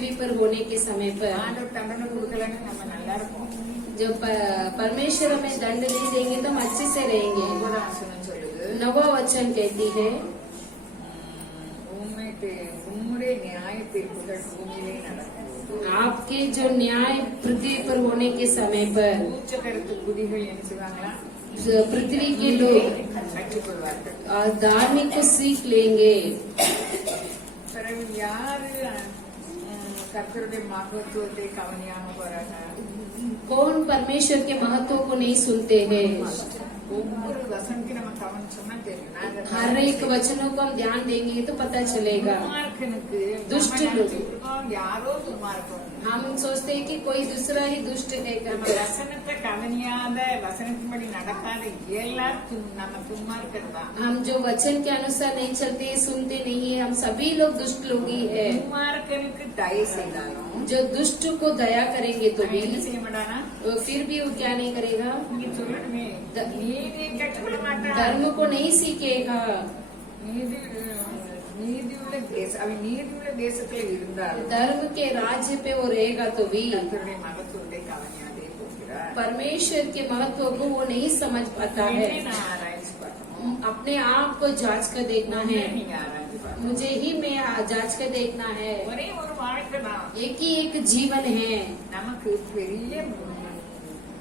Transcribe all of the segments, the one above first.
पृथ्वी पर होने के समय पर ஆண்டவர் தண்டனை கொடுக்கலன்னு நம்ம நல்லா இருப்போம். जब परमेश्वर हमें दंड नहीं देंगे तो हम अच्छे से रहेंगे। 9ஆம் வசனம் சொல்லுது, 9वां वचन कहती है உம்முடைய நியாய தீர்ப்புகள் பூமியிலே நடக்கும்போது आपके जो न्याय पृथ्वी पर होने के समय पर பூச்சக்கரத்து புதிகள் என்ன செய்வாங்களா? पृथ्वी के लोग கற்றுக்கொள்வார்கள். धार्मिक को सीख लेंगे। பிறகு யாரு கர்த்தருடைய மகத்துவத்தை கவனியாம போறாங்க? कौन परमेश्वर के महत्व को नहीं सुनते हैं? ஒவ்வொரு வசனத்தையும் நம்ம கவனிச்சோம்னா தெரியும். हर एक वचनों को हम ध्यान देंगे तो पता चलेगा। துன்மார்க்கனுக்கு दुष्ट நம்ம लोग நினைச்சிருக்கோம், யாரோ துன்மார்க்கம். हम सोचते हैं कि कोई दूसरा ही दुष्ट है நம்ம करके। வசனத்தை கவனியாத வசனத்தின்படி நடக்காத எல்லாரும் நம்ம துன்மார்க்கர் தான். हम जो वचन के अनुसार नहीं चलते सुनते नहीं है, हम सभी लोग दुष्ट लोग ही है। துன்மார்க்கனுக்கு தயவு செய்தாலும் जो दुष्ट को दया करेंगे तो भी என்ன செய்ய மாட்டானா? फिर भी वो क्या नहीं करेगा? நீங்க சொல்லணுமே, நீதி கற்றுக்கொள்ள மாட்டான். धर्म को नहीं सीखेगा। நீதியுள்ள தேசம், அவன் நீதியுள்ள தேசத்துல இருந்தாலும் धर्म के राज्य पे वो रहेगा तो भी கர்த்தருடைய மகத்துவத்தை கவனியாதே போகிறார். परमेश्वर के महत्व को वो नहीं समझ पाता है। நான் ஆராய்ச்சி பார்க்கணும். अपने आप को जांच कर देखना है। நீங்க ஆராய்ச்சி பார்க்கணும். मुझे ही मैं जांच कर देखना है। ஒரே ஒரு வாழ்க்கை தான். एक ही एक जीवन है। நமக்கு பெரிய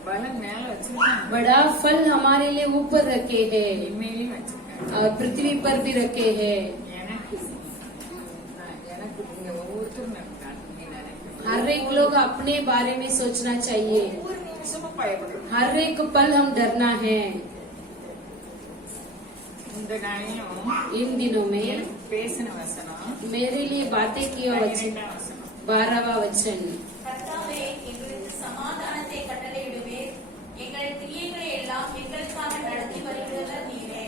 பலம் மேல வச்சிருக்காங்க, बड़ा फल हमारे लिए ऊपर रखे हैं இனிமேலையும் வச்சிருக்காங்க. और पृथ्वी पर भी रखे हैं। எனக்கு நீங்க ஒவ்வொருத்தரும் நினைக்கணும். हर एक लोग अपने बारे में सोचना चाहिए। ஒவ்வொரு நிமிஷமும் பயப்படணும். हर एक पल हम डरना है। இந்த நாளையும் इन दिनों में பேசின வசனம் मेरे लिए बातें किया वचन 12ஆம் வசனம். 12वां वचन। கர்த்தாவே, எங்களுக்கு சமாதானத்தை கட்டளையிடுவீர். எங்கள் கிரியைகளை எல்லாம் எங்களுக்காக நடத்தி வருகிறவர் நீரே.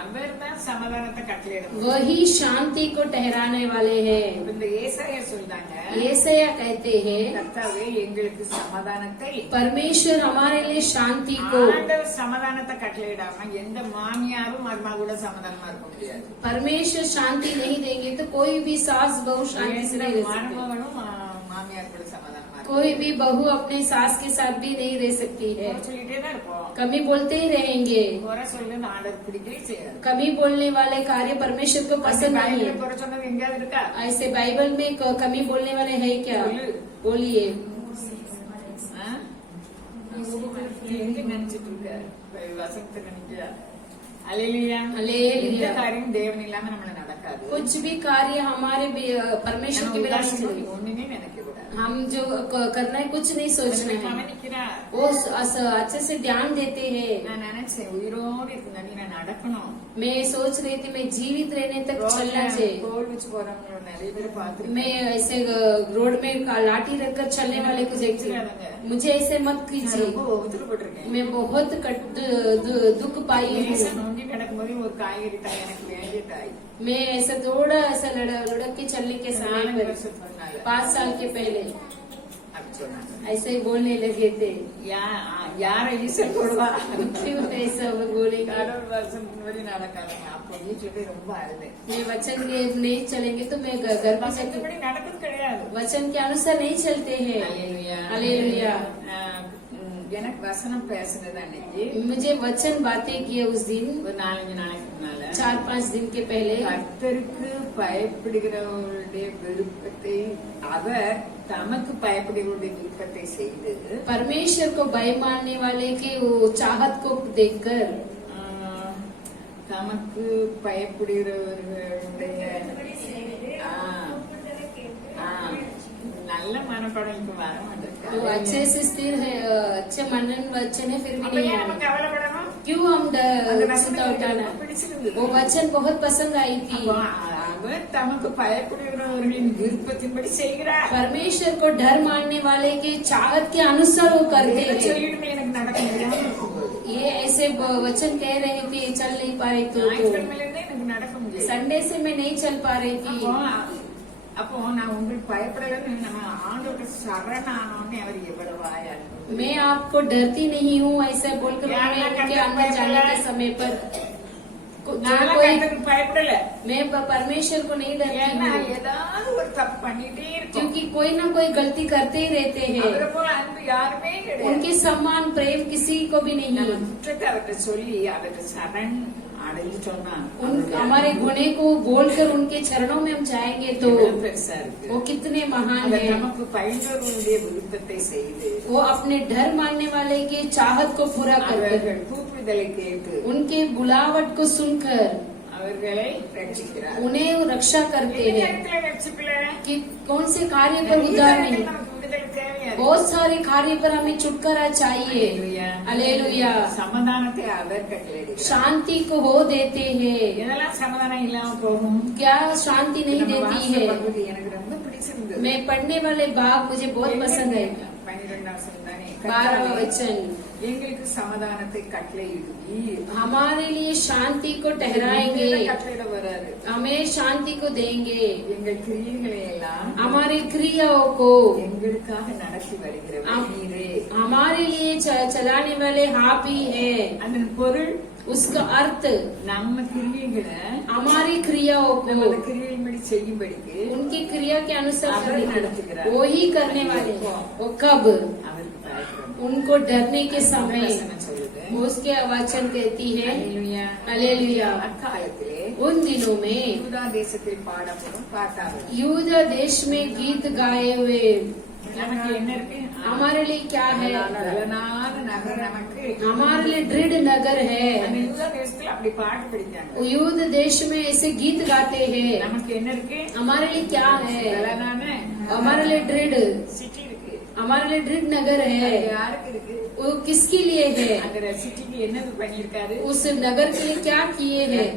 அவர் தான் சமாதானத்தை கட்டளையிடுவார். वही शांति को ठहराने वाले हैं। இந்த ஏசாயா சொல்றாங்க, येसाया कहते हैं கர்த்தாவே எங்களுக்கு சமாதானத்தை. परमेश्वर हमारे लिए शांति को। ஆண்டவர் சமாதானத்தை கட்டளையிடாம எந்த மாமியாரும் மருமக கூட சமாதானமா இருக்க முடியாது. परमेश्वर शांति नहीं देंगे तो कोई भी सास बहू शांति से नहीं रह सकते। மருமகனும் மாமியார் கூட சமாதானமா இருக்கும். कोई भी बहू अपने सास के साथ भी नहीं रह सकती है। சொல்லிட்டே தான் இருப்போம். कमी बोलते ही रहेंगे। குறை சொல்லுன்னு ஆண்டவர் பிடிக்கவே செய்யாது. कमी बोलने वाले कार्य परमेश्वर को पसंद नहीं பைபிள்ல है। குறை சொன்னது எங்கேயாவது இருக்கா? ऐसे बाइबल में कमी बोलने वाले है क्या? बोलिए। बोलिए। ஆ? நீ எங்க நினைச்சிட்டு இருக்க? வசனத்தை நினைக்கியா? அல்லேலூயா. அல்லேலூயா. எந்த காரியம் தேவன் இல்லாம நம்மள நடக்காது. कुछ भी कार्य हमारे परमेश्वर के बिना नहीं चलेगा। ஒண்ணுமே நினைக்க கூடாது. हम जो करना है कुछ नहीं सोचना है। கவனிக்கிறா. वो अच्छे से ध्यान देते हैं। நான் நினைச்சேன் உயிரோடு இருக்குங்க நான் நடக்கணும். मैं सोच रही थी मैं जीवित रहने तक चलना चाहिए। கோல் வச்சு போறவங்க நிறைய பேர் பார்த்து मैं ऐसे रोड में लाठी रखकर चलने वाले को देखती हूँ। मुझे ऐसे मत कीजिए। ரொம்ப ஒத்துக்கப்பட்டிருக்கேன். मैं बहुत दुख पाई हूँ। நோண்டி நடக்கும்போது ஒரு காய்கறி தாய் எனக்கு வேண்டிய தாய். मैं ऐसा थोड़ा ऐसा लुढ़क के चलने के समय 4 पर வருஷத்துக்கு முன்னால 5 साल के पहले அப்படி சொன்னாங்க. ऐसे ही बोलने लगे थे। யாரை ஈசல் போடுவா? क्यों ऐसा बोलेंगे? கடவுள் வசனத்தின்படி நடக்காதுங்க. அப்போ வீட்டுல ரொம்ப அழுது. मैं वचन के नहीं चलेंगे तो मैं घर पर வசனத்தின்படி நடக்கிறது கிடையாது. वचन के अनुसार नहीं चलते हैं। அல்லேலூயா. हालेलुया। எனக்கு வசனம் பேசுனது அன்னைக்கு मुझे वचन बातें किए उस दिन ஒரு 4-5 நாளைக்கு முன்னால 4-5 दिन के पहले। கர்த்தருக்கு பயப்படுகிறவர்களுடைய விருப்பத்தை அவர் தமக்கு பயப்படுகிறவருடைய விருப்பத்தை செய்து परमेश्वर को भय मानने वाले के वो चाहत को देखकर தமக்கு பயப்படுகிறவர்களுடைய நல்ல மனப்பாடம் இப்ப வர तो अच्छे से स्थिर है, अच्छे मनन वचन है फिर भी नहीं மாட்டேன். है। கவலைப்படணும். क्यों हम चिंता उठाना? वो वचन बहुत पसंद आई थी। அவர் தமக்கு பயப்படுகிறவர்களின் விருப்பத்தின்படி செய்கிறார். परमेश्वर को डर मानने वाले के चाहत के अनुसार वो करते हैं। சொல்லிடுமே எனக்கு நடக்க முடியாம இருக்கும்போது ये ऐसे वचन कह रहे थे चल नहीं पा रही तो ஞாயிற்றுக்கிழமையில இருந்தே எனக்கு நடக்க முடியாது. संडे से मैं नहीं चल पा रही थी। அப்போ நான் உங்களுக்கு பயப்படலன்னு நம்ம ஆண்டவருக்கு சரணானோன்னு அவர் எவ்வளவு ஆயாரு. मैं आपको डरती नहीं हूँ ऐसा बोलकर मैं उनके अंदर जाने के समय पर நான் कोई கர்த்தருக்கு பயப்படல. मैं परमेश्वर को नहीं डरती ஏன்னா हूँ। ஏதாவது ஒரு தப்பு பண்ணிட்டே இருக்கும். क्योंकि कोई ना कोई गलती करते ही रहते हैं। அவரை போல அன்பு யாருமே கிடையாது. उनके समान प्रेम किसी को भी नहीं। நம்ம குற்றத்தை அவர்கிட்ட சொல்லி அவர்கிட்ட சரண் அடைஞ்சிட்டோம்னா हमारे गुणे को बोलकर उनके चरणों में हम जाएंगे तो பெருசா இருக்கு. वो कितने महान அவர் है। நமக்கு பயன்படுவதே விருப்பத்தை செய்து वो अपने डर मानने वाले के चाहत को पूरा कर அவர்கள் கூப்பிடுதலை கேட்டு उनके बुलावट को सुनकर அவர்களை ரட்சிக்கிறார். उन्हें रक्षा करते எந்த हैं நேரத்துல ரட்சிக்கல? कि कौन से कार्य पर நிறைய उद्धार நேரத்துல नहीं। நமக்கு விடுதலை தேவையா இருக்கு. बहुत सारे कार्य पर हमें छुटकारा चाहिए। அல்லேலூயா. हालेलुया। சமாதானத்தை அவர் கட்டளையிடுகிறார். शांति को हो देते हैं। எதெல்லாம் சமாதானம் இல்லாம போகும்? क्या शांति नहीं நம்ம देती வாசித்த है। பகுதி எனக்கு ரொம்ப பிடிச்சிருந்தது. मैं पढ़ने वाले भाग मुझे बहुत पसंद है। 12 வசனம் தானே. 12वां वचन, எங்களுக்கு சமாதானத்தை கட்டளையிடுவீர். हमारे लिए शांति को ठहराएंगे, கட்டளையிட வராரு. हमें शांति को देंगे, எங்கள் கிரியைகளை எல்லாம் हमारी क्रियाओं को எங்களுக்காக நடத்தி வருகிறவர் நீரே. हमारे लिए चलाने वाले आप ही है। அதன் பொருள் उसका अर्थ நம்ம கிரியைகளை हमारी क्रियाओं நம்ம को அந்த கிரியையின்படி செய்யும்படிக்கு उनके क्रिया के अनुसार அவர் करने के நடத்துகிறார். वो ही करने वाले हैं। वो कब? அவருக்கு பயப்படுறோம். उनको डरने के समय। வசனம் சொல்லுது. उसके वचन कहती है அல்லேலூயா. हालेलुया। அக்காலத்திலே उन दिनों में யூதா தேசத்தில் பாடப்படும் பாட்டாளர். यूदा देश में गीत गाए हुए நமக்கு என்ன இருக்கு? हमारे लिए क्या है? பலனான நகர் நமக்கு. हमारे लिए दृढ़ नगर அந்த है। யூதா தேசத்துல அப்படி பாட்டு படித்தாங்க. युद्ध देश में ऐसे गीत गाते हैं। நமக்கு என்ன இருக்கு? हमारे लिए क्या है? பலனான हमारे लिए दृढ़, சிட்டி இருக்கு. हमारे लिए दृढ़ नगर அது है। யாருக்கு இருக்கு? वो किसके लिए है? அந்த சிட்டிக்கு என்னது பண்ணிருக்காரு? उस नगर के लिए क्या किए हैं?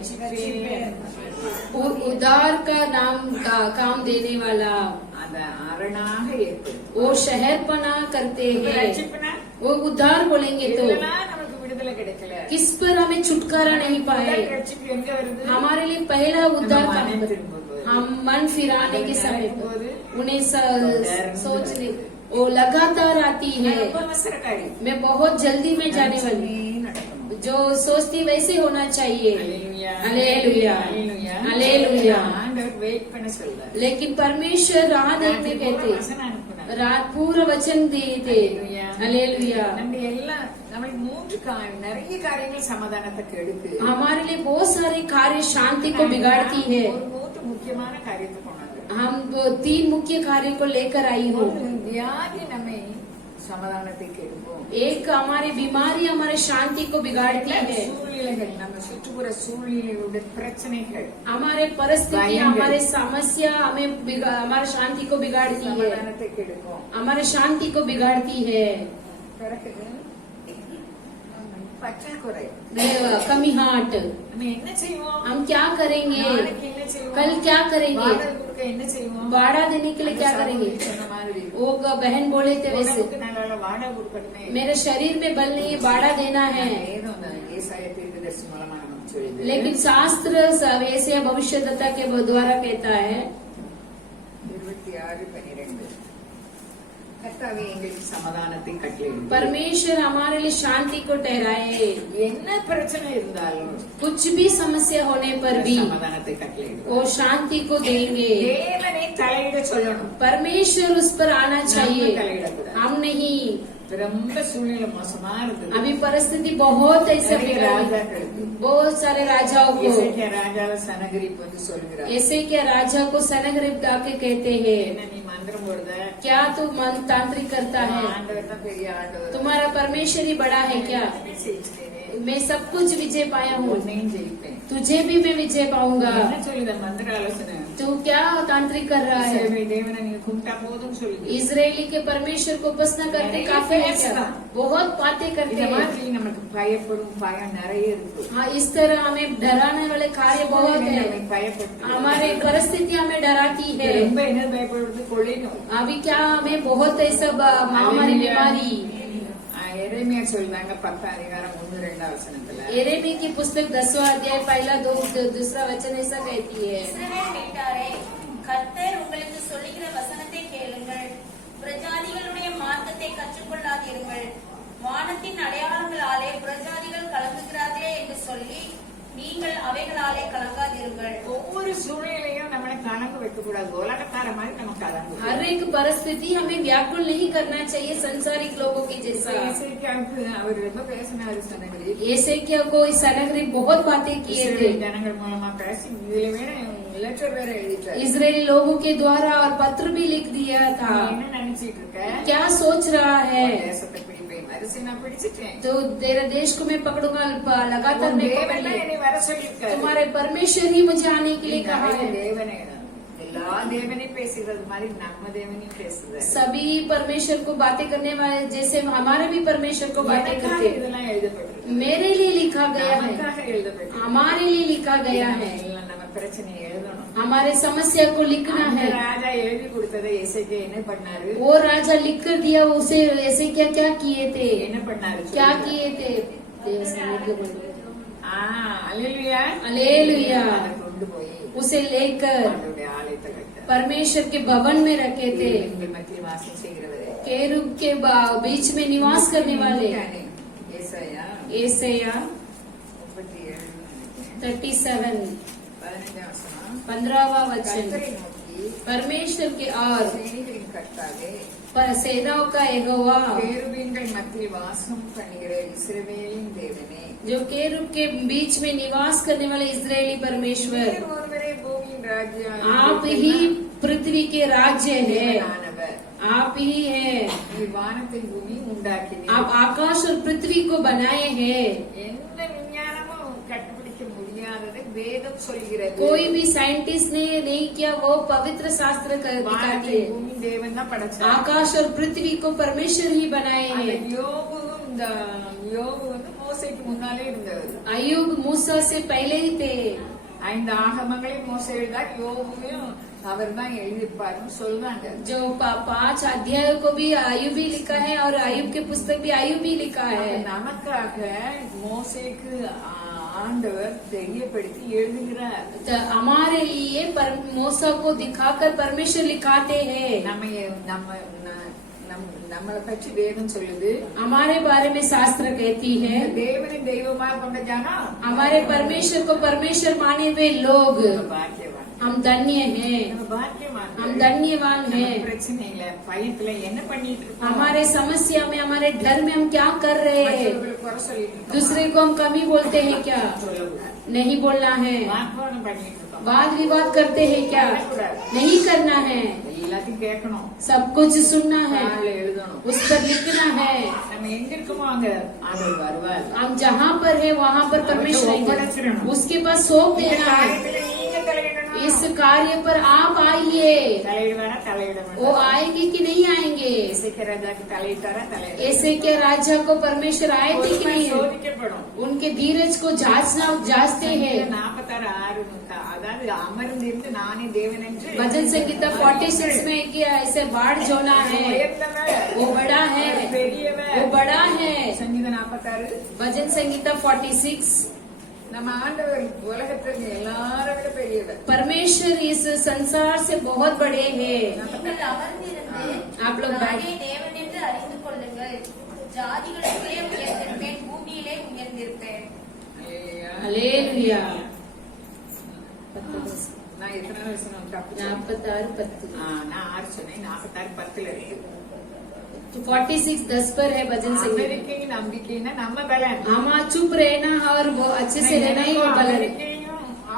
उदार का नाम का काम देने वाला அந்த அரணாக ஏற்படும். वो शहर पना करते हैं। ரட்சிப்புனா वो उद्धार बोलेंगे तो இதெல்லாம் நமக்கு விடுதலை கிடைக்கல. किस पर हमें छुटकारा नहीं पाए? முதல் ரட்சிப்பு எங்க வருது? हमारे लिए पहला उद्धार நம்ம कहाँ மனம் पर? திரும்பும்போது. हम मन फिराने के समय पर போது उन्हें सोचने वो लगातार आती है। ரொம்ப அவசரக்காரி. मैं बहुत जल्दी में जाने वाली, நடக்கணும். जो सोचती वैसे होना चाहिए। அல்லேலூயா. हालेलुया। அல்லேலூயா. हालेलुया। ஆண்டவர் வெயிட் பண்ண சொல்றாரு. लेकिन परमेश्वर राह देखने कहते, வசனம் அனுப்புனார். रात पूरा वचन दिए थे। हालेलुया। நம்ம எல்லாம் நம்மளுக்கு நிறைய காரியங்கள் சமாதானத்தை கெடுக்கு. हमारे लिए बहुत सारे कार्य शांति को बिगाड़ती है। ஒரு மூன்று முக்கியமான காரியத்தை கொண்டாந்து हम वो 3 मुख्य कार्य को लेकर आई हूँ। வியாதி நம்மை சமாதானத்தை கெடுக்கும். एक हमारी बीमारी हमारे शांति को बिगाड़ती है। சூழ்நிலைகள் நம்ம சுற்றுப்புற சூழ்நிலைகளுடைய பிரச்சனைகள் हमारे परिस्थिति, हमारे समस्या हमें हमारे शांति को बिगाड़ती है, சமாதானத்தை கெடுக்கும். हमारे शांति को बिगाड़ती है। பிறகு பற்றாக்குறை. कमी हाट, நம்ம என்ன செய்வோம்? हम क्या करेंगे? நாளைக்கு என்ன செய்வோம்? कल क्या करेंगे? வாடகை கொடுக்க என்ன செய்வோம்? बाड़ा देने के लिए क्या करेंगे? சொன்ன மாதிரி वो बहन बोले थे वैसे, உடம்புக்கு நல்ல வாடகை கொடுக்கணுமே. मेरे शरीर में बल नहीं है, बाड़ा देना है। ஏதோ அந்த ஏசாயா தீர்க்கதரிசி மூலமா நமக்கு சொல்லுது. लेकिन शास्त्र ऐसे भविष्यद्वक्ता के द्वारा कहता है 26:12 கர்த்தாவே எங்களுக்கு சமாதானத்தை கட்டளையிடு. परमेश्वर हमारे लिए शांति को ठहराए। என்ன பிரச்சனை இருந்தாலும் कुछ भी समस्या होने पर भी சமாதானத்தை கட்டளையிடு. वो शांति को देंगे। தேவனே தலையிட சொல்லணும். परमेश्वर उस पर आना चाहिए, தலையிடக்கூடாது. हम नहीं। ரொம்ப சூழ்நிலை மோசமா இருந்தது. अभी परिस्थिति बहुत ऐसा நிறைய बिगड़ी, ராஜாக்களுக்கு बहुत सारे राजाओं को, எசேக்கியா ராஜாவை சனகரிப் வந்து சொல்கிறார். ऐसे क्या राजा को सनगरिब डाके कहते हैं, என்ன நீ மந்திரம் போடுத? क्या तू मन तांत्रिक करता है? ஆண்டவர் தான் பெரிய ஆண்டவர். तुम्हारा परमेश्वर ही बड़ा है क्या? ஜெயிச்சிட்டேனே. मैं सब कुछ विजय पाया हूँ, உன்னையும் ஜெயிப்பேன். तुझे भी मैं विजय पाऊंगा। என்ன சொல்லுத மந்திர ஆலோசனை? तू क्या तांत्रिक कर रहा है? இஸ்ரவேல் தேவனை நீங்க கும்பிட்டா போதும் சொல்லுது. इजरायली के परमेश्वर को उपासना करते काफी है क्या? बहुत बातें करते இந்த हैं। மாதிரி நமக்கு பயப்படும் பயம் நிறைய இருக்கு. हाँ, इस तरह हमें डराने वाले कार्य बहुत है। நம்மை பயப்படுத்து. हमारे परिस्थिति हमें डराती है। ரொம்ப என்ன பயப்படுறது? கொள்ளை நோய். अभी क्या हमें बहुत ऐसा महामारी बीमारी। எரேமியா சொல்றாங்க 10:1-2 यिर्मयाह की पुस्तक 10वां अध्याय 1-2 वचन ऐसा कहती है, இஸ்ரவேல் வீட்டாரே, கர்த்தர் உங்களுக்கு சொல்லுகிற வசனத்தை கேளுங்கள். பிரஜாதிகளுடைய மார்க்கத்தை கற்றுக்கொள்ளாதிருங்கள். வானத்தின் அடையாளங்களாலே பிரஜாதிகள் கலங்குகிறார்களே என்று சொல்லி நீங்கள் அவைகளாலே கலங்காதிருங்கள். ஒவ்வொரு சூழ்நிலையும் நம்மளை கலங்க இருக்கக்கூடாது. உலகத்தார மாதிரி நமக்கு அடங்கும். हर एक परिस्थिति हमें व्याकुल नहीं करना चाहिए संसारिक लोगों के जैसा। இசைக்கியாவுக்கு அவர் ரொம்ப பேசினாரு சனகரி. एसेकिया को इस सनहरीब बहुत बातें किए थे। ஜனங்கள் மூலமா பேசி இதுல வேற லெட்டர் வேற எழுதிட்டாரு. इजरायली लोगों के द्वारा और पत्र भी लिख दिया था। என்ன நினைச்சிட்டு இருக்க? क्या सोच रहा है? தேசத்தை பிடிப்பேன், அரசு நான் பிடிச்சிட்டேன். तो तेरा देश को मैं पकड़ूंगा, लगातार मैं पकड़ தேவன் लिया। என்னை வர சொல்லியிருக்காரு. तुम्हारे परमेश्वर ही मुझे आने के लिए कहा है। தேவனே எல்லா தேவனையும் பேசுகிறது மாதிரி நம்ம தேவனையும் பேசுது. सभी परमेश्वर को बातें करने वाले जैसे हमारे भी परमेश्वर को बातें करते हैं। இதெல்லாம் எழுதப்பட்டிருக்கு. मेरे लिए लिखा गया है, நமக்காக எழுதப்பட்டிருக்கு. हमारे लिए लिखा गया है। நம்ம பிரச்சனையை எழுதணும். हमारे समस्या को लिखना அந்த है। ராஜா எழுதி கொடுத்ததை எசேக்கியா என்ன பண்ணாரு? वो राजा लिख कर दिया, उसे ऐसे क्या क्या किए थे, என்ன பண்ணாரு? क्या किए थे? அல்லேலூயா. हालेलुया। அதை கொண்டு போய் उसे लेकर ஆண்டவருடைய ஆலயத்தை கட்டார். परमेश्वर के भवन में रखे थे। உங்கள் மத்தியில் வாசம் செய்கிறவரே. केरूब के बीच में निवास करने वाले। ஏசாயா एसाया 37 15वां वचन। கர்த்தரை நோக்கி परमेश्वर के और சேனைகளின் கர்த்தாவே, सेनाओं का यहोवा, கேருபீன்கள் மத்தியில் வாசம் பண்ணுகிற இஸ்ரவேலின் தேவனே, जो केरूब के बीच में निवास करने वाले इजरायली परमेश्वर, நீர் ஒருவரே பூமியின் ராஜ்யம். आप ही पृथ्वी के राज्य है, தேவனானவர். आप ही है। நீர் வானத்தை பூமி உண்டாக்கினீர். आप आकाश और पृथ्वी को बनाए हैं। எந்த விஞ்ஞானமும் கண்டுபிடிக்க முடியாததை வேதம் சொல்கிறது. कोई भी साइंटिस्ट ने नहीं किया, वो पवित्र शास्त्र दिखाती வானத்தை है। பூமி தேவன் தான் படைச்சார். आकाश और पृथ्वी को परमेश्वर ही बनाए அந்த हैं। யோபு வந்து மோசேக்கு முன்னாலே இருந்தவர். अय्यूब मूसा से पहले ही थे। 5 ஆகமங்களையும் மோசே எழுதார், யோபுவையும் அவர் தான் எழுதியிருப்பாருன்னு சொல்றாங்க. जो 5 अध्यायों को भी अय्यूब ही लिखा है और अय्यूब के पुस्तक भी अय्यूब ही लिखा है। நமக்காக மோசேக்கு ஆண்டவர் தெரியப்படுத்தி எழுதுகிறார். तो हमारे लिए मूसा को दिखाकर परमेश्वर लिखाते हैं। நம்மளை பற்றி வேதம் சொல்லுது. हमारे बारे में शास्त्र कहती है, தேவனை தெய்வமா கொண்ட ஜனம், हमारे परमेश्वर को परमेश्वर माने हुए लोग பாக்கியவான். हम धन्य हैं, நம்ம பாக்கியவான். हम धन्यवान हैं। பிரச்சனையில பயத்துல என்ன பண்ணிட்டு இருக்கோம்? हमारे समस्या में, हमारे डर में हम क्या कर रहे हैं? மற்றவர்களுக்கு குறை சொல்லிட்டு இருக்கோம். दूसरे को हम कमी बोलते हैं क्या? சொல்லக்கூடாது. नहीं बोलना है। வாக்குவாதம் பண்ணிட்டு இருக்கோம். वाद विवाद करते हैं क्या? नहीं करना है। எல்லாத்தையும் கேட்கணும். सब कुछ सुनना है, காலைல எழுதணும். उस पर लिखना है। நம்ம எங்க இருக்கோமோ அங்க ஆண்டவர் வருவார். हम जहाँ पर है वहाँ पर परमेश्वर आएंगे। उसके पास सौंप இந்த देना है। காரியத்துல நீங்க தலையிடணும். इस कार्य पर आप आइए। தலையிடுவாரா தலையிட वो மாட்டாரா? आएंगे कि नहीं आएंगे? இசைக்கிய ராஜாக்கு தலையிட்டாரா தலையிட ऐसे के राजा को परमेश्वर आए थे कि नहीं? சோதிக்கப்படும். उनके धीरज को जांचते हैं। 46:6 அதாவது அமர்ந்திருந்து நானே தேவன் என்று भजन संगीता 46 में कि ऐसे बाढ़ जोना है, உயர்ந்தவர், वो बड़ा है, பெரியவர். वो बड़ा है। சங்கீதம் 46. भजन संगीता 46। நம்ம ஆண்டவர் உலகத்தில் எல்லாரை விட பெரியவர். परमेश्वर इस संसार से बहुत बड़े हैं। நீங்கள் அமர்ந்திருந்து आप लोग நானே தேவன் என்று அறிந்து கொள்ளுங்கள். ஜாதிகளுக்குள்ளே உயர்ந்திருப்பேன், பூமியிலே உயர்ந்திருப்பேன். हालेलुया। நான் எத்தனை வருஷம் தப்பு 46 10 நான் 6 சொன்னேன். 46:10 இருக்கு. 46 10 पर है भजन संगीता। அமெரிக்கையின் நம்பிக்கைன்னா நம்ம பலன். हम चुप रहना और वो अच्छे से रहना ही वो बल है।